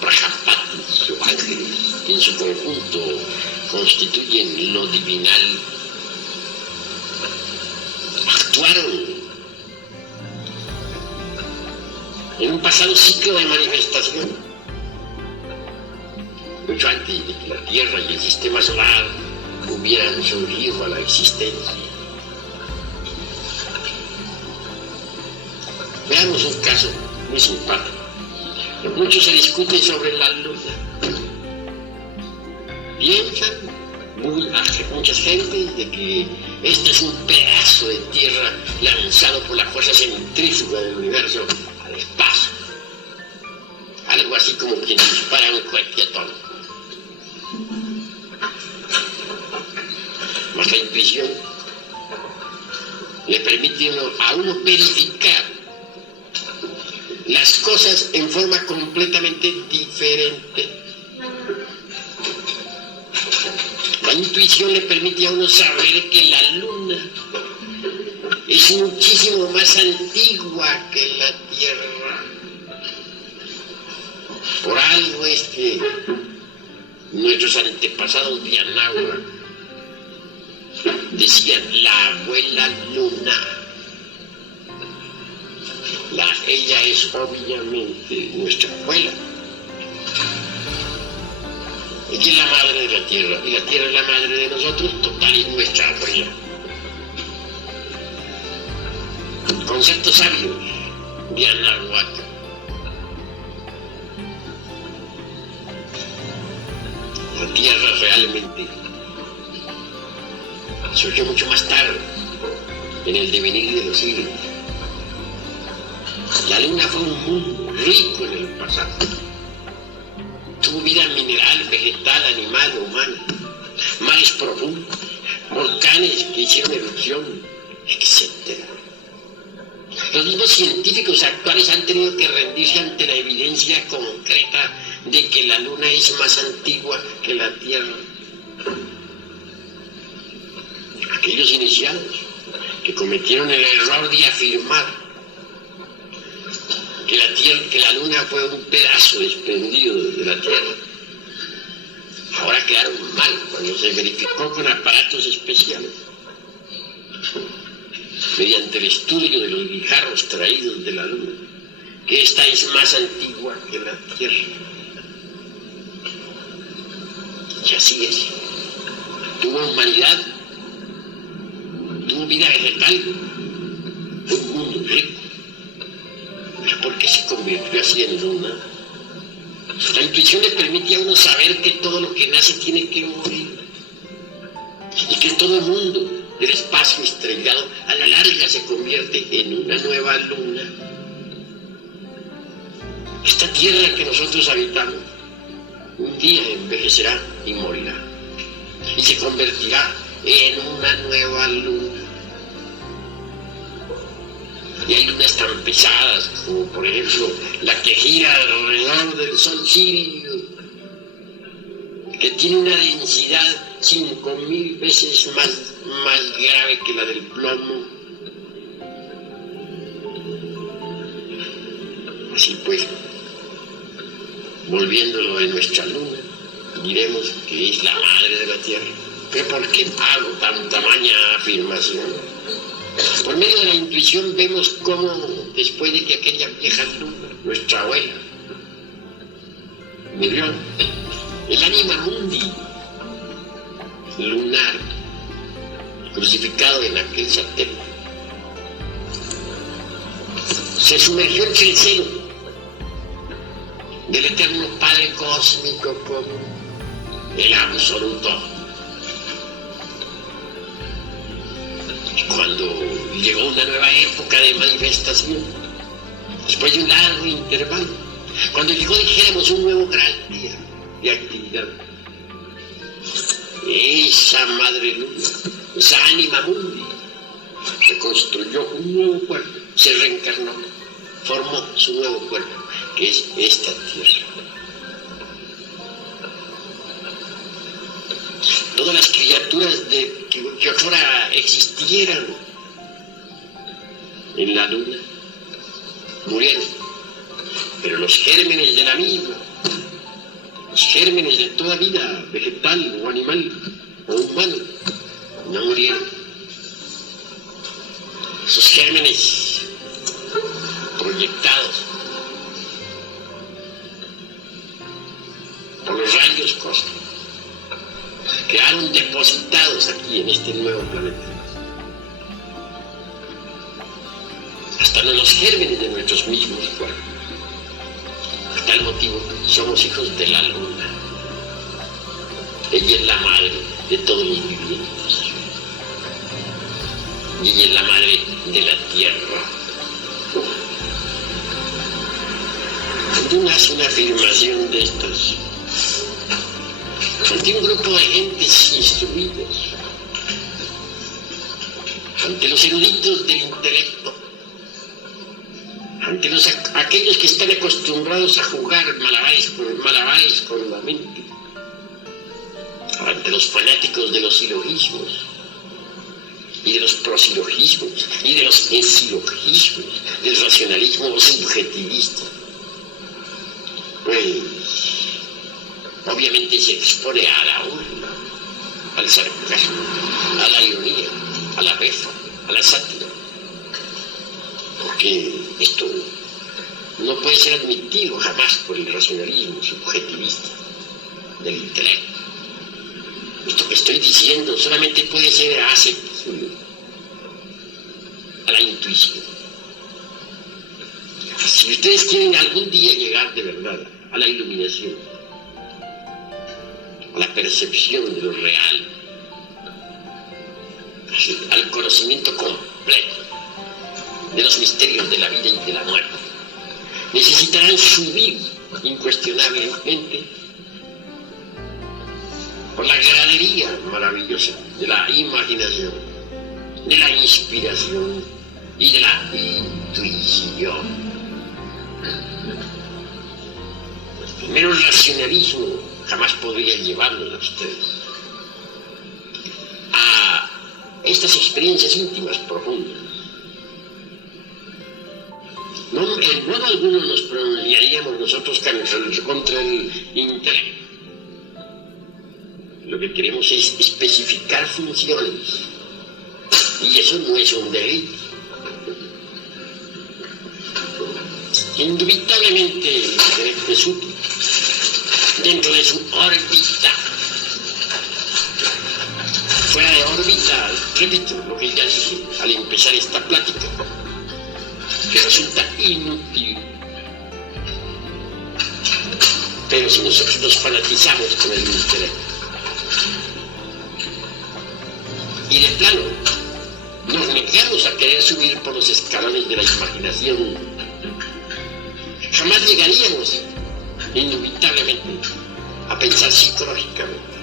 Prajapatis o ángeles, que en su conjunto constituyen lo divinal, actuaron en un pasado ciclo de manifestación, mucho antes de que la Tierra y el sistema solar hubieran surgido a la existencia. Veamos un caso muy simpático. Mucho se discute sobre la Luna. Piensan muchas gentes de que este es un pedazo de tierra lanzado por la fuerza centrífuga del universo al espacio. Algo así como quien dispara un cohete atómico. Mas la intuición le permite a uno verificar las cosas en forma completamente diferente. intuición le permite a uno saber que la luna es muchísimo más antigua que la Tierra. Por algo es que nuestros antepasados de Anáhuac decían la abuela luna. Ella es obviamente nuestra abuela. Ella es la madre de la Tierra y la Tierra es la madre de nosotros, total es nuestra abuela. Conceptos sabios de Anáhuac. La Tierra realmente surgió mucho más tarde en el devenir de los siglos. La luna fue un mundo rico en el pasado. Tuvo vida mineral, vegetal, animal, humana, mares profundos, volcanes que hicieron erupción, etc. Los mismos científicos actuales han tenido que rendirse ante la evidencia concreta de que la luna es más antigua que la Tierra. Aquellos iniciados que cometieron el error de afirmar que la luna fue un pedazo desprendido de la Tierra, ahora quedaron mal cuando se verificó con aparatos especiales, mediante el estudio de los guijarros traídos de la luna, que esta es más antigua que la Tierra. Y así es. Tuvo humanidad, tuvo vida vegetal, fue un mundo rico. ¿Pero por qué se convirtió así en luna? La intuición le permite a uno saber que todo lo que nace tiene que morir. Y que todo el mundo del espacio estrellado a la larga se convierte en una nueva luna. Esta tierra que nosotros habitamos un día envejecerá y morirá. Y se convertirá en una nueva luna. Y hay lunas tan pesadas como por ejemplo la que gira alrededor del Sol Sirio, que tiene una densidad 5000 veces más grave que la del plomo. Así pues, volviéndolo de nuestra luna, diremos que es la madre de la Tierra. ¿Pero por qué hago tan tamaña afirmación? Por medio de la intuición vemos cómo, después de que aquella vieja luna, nuestra abuela, murió, el ánima mundi lunar, crucificado en aquel satélite, se sumergió en el seno del eterno Padre Cósmico como el absoluto. Cuando llegó una nueva época de manifestación, después de un largo intervalo, cuando llegó, dijéramos, un nuevo gran día de actividad, esa madre luna, esa ánima mundi, reconstruyó un nuevo cuerpo, se reencarnó, formó su nuevo cuerpo, que es esta tierra. Todas las criaturas que ahora existieran en la luna murieron, pero los gérmenes de la misma, los gérmenes de toda vida vegetal o animal o humano, no murieron. Esos gérmenes proyectados por los rayos cósmicos quedaron depositados aquí en este nuevo planeta. Hasta en los gérmenes de nuestros mismos cuerpos. Por tal motivo, somos hijos de la luna. Ella es la madre de todos los vivientes. Y ella es la madre de la tierra. Cuando uno hace una afirmación de estas, ante un grupo de gentes instruidos, ante los eruditos del intelecto, ante aquellos que están acostumbrados a jugar malabares con la mente, ante los fanáticos de los silogismos y de los prosilogismos y de los ensilogismos, del racionalismo subjetivista, pues obviamente se expone a la burla, al sarcasmo, a la ironía, a la befa, a la sátira, porque esto no puede ser admitido jamás por el racionalismo subjetivista del intelecto. Esto que estoy diciendo solamente puede ser aceptable a la intuición. Si ustedes quieren algún día llegar de verdad a la iluminación, a la percepción de lo real, al conocimiento completo de los misterios de la vida y de la muerte, necesitarán subir incuestionablemente por la gradería maravillosa de la imaginación, de la inspiración y de la intuición. El mero racionalismo jamás podría llevarlos a ustedes a estas experiencias íntimas profundas. No, en modo alguno nos pronunciaríamos nosotros contra el intelecto. Lo que queremos es especificar funciones, y eso no es un delito. Indubitablemente el intelecto es útil dentro de su órbita. Fuera de órbita, repito lo que ya dije al empezar esta plática, que resulta inútil. Pero si nosotros nos fanatizamos con el intelecto y de plano nos negamos a querer subir por los escalones de la imaginación, jamás llegaríamos indubitablemente a pensar psicológicamente.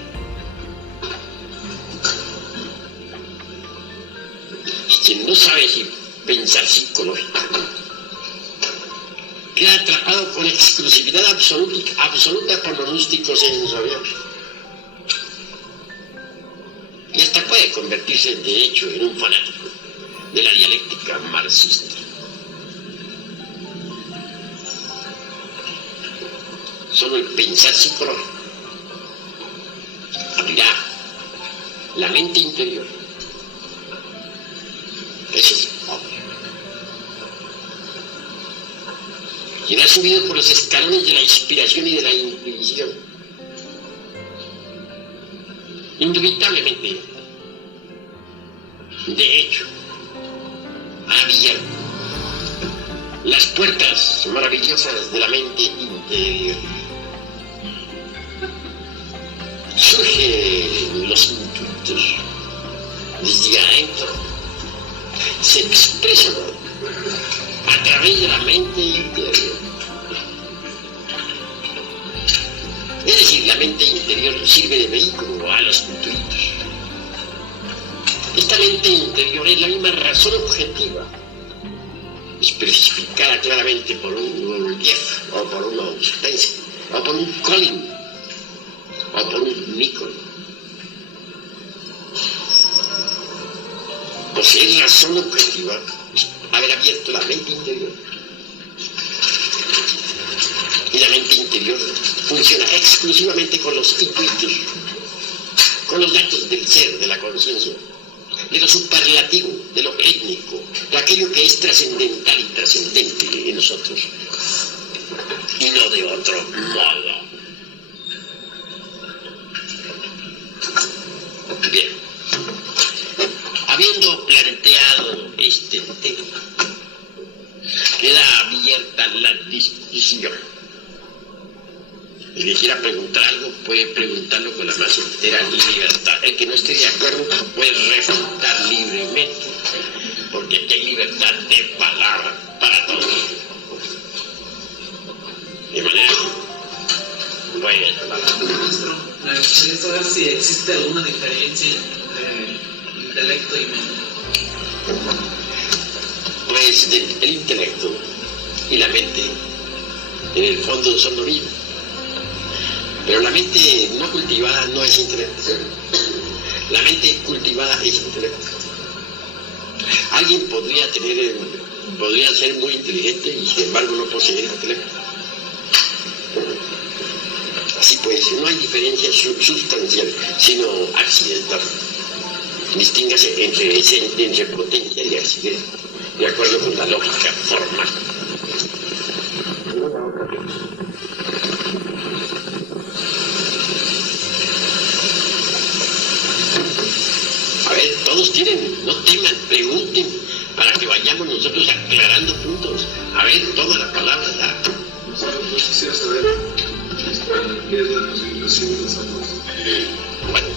Y quien no sabe si pensar psicológicamente queda atrapado con exclusividad absoluta por lo místico sensorial. Y hasta puede convertirse, de hecho, en un fanático de la dialéctica marxista. Solo el pensar psicológico abrirá la mente interior. Eso es obvio. Quien ha subido por los escalones de la inspiración y de la intuición, indubitablemente, de hecho, ha abierto las puertas maravillosas de la mente interior. Surgen los intuitos desde adentro, se expresan a través de la mente interior. Es decir, la mente interior sirve de vehículo a los intuitos. Esta mente interior es la misma razón objetiva, especificada claramente por un Jeff, o por un Spencer, o por un Colin, o por un Nicol. Poseer razón objetiva es haber abierto la mente interior. Y la mente interior funciona exclusivamente con los intuitos, con los datos del ser, de la conciencia, de lo superlativo, de lo étnico, de aquello que es trascendental y trascendente en nosotros, y no de otro modo. Bien, habiendo planteado este tema, queda abierta la discusión. El que quiera preguntar algo puede preguntarlo con la más entera libertad. El que no esté de acuerdo puede refutar libremente, porque aquí hay libertad de palabra para todos. De manera que puede hablar. Maestro, me gustaría saber si existe alguna diferencia entre intelecto y mente. Pues el intelecto y la mente en el fondo son lo mismo. Pero la mente no cultivada no es intelecto. La mente cultivada es intelecto. Alguien podría ser muy inteligente y sin embargo no poseer intelecto. Así pues, no hay diferencia sustancial, sino accidental. Distínguase entre potencia y accidente, de acuerdo con la lógica formal. A ver, todos tienen, no teman, pregunten, para que vayamos nosotros aclarando puntos. A ver, toda la palabra da. Yo quisiera saber qué es la consideración de las almas. Bueno,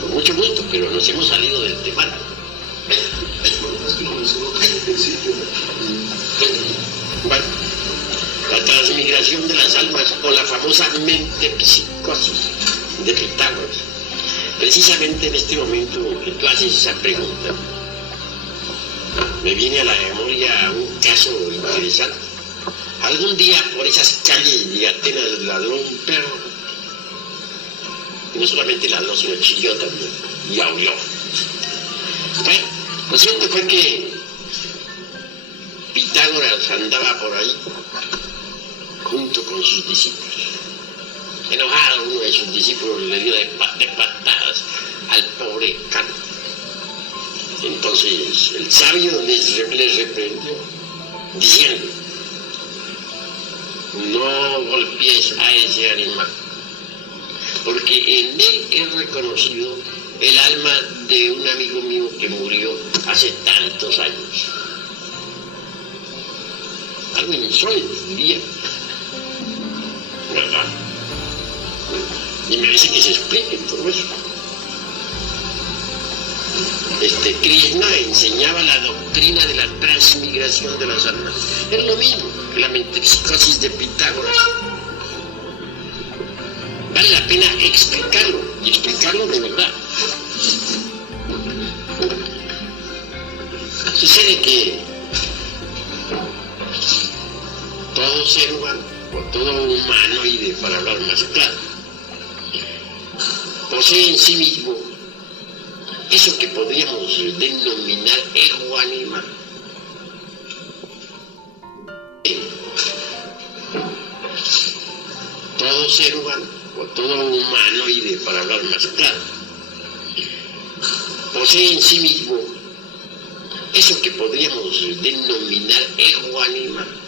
con mucho gusto, pero nos hemos salido del tema. Es que lo mencionó al principio. Bueno, la transmigración de las almas o la famosa metempsicosis de Pitágoras. Precisamente en este momento que tú haces esa pregunta, me viene a la memoria un caso interesante. Algún día por esas calles de Atenas ladró un perro. Y no solamente ladró, sino chilló también. Y aulló. Bueno, lo cierto fue que Pitágoras andaba por ahí junto con sus discípulos. Enojado, uno de sus discípulos le dio de patadas al pobre can. Entonces el sabio les reprendió diciendo: no golpees a ese animal, porque en él he reconocido el alma de un amigo mío que murió hace tantos años. Algo insólito, diría, ¿verdad? Y merece que se explique todo eso. Krishna enseñaba la doctrina de la transmigración de las almas. Es lo mismo que la metempsicosis de Pitágoras. Vale la pena explicarlo, y explicarlo de verdad. Sucede que todo ser humano, o todo humanoide, para hablar más claro, posee en sí mismo eso que podríamos denominar ego animal. Todo ser humano, o todo humanoide, para hablar más claro, posee en sí mismo eso que podríamos denominar ego animal.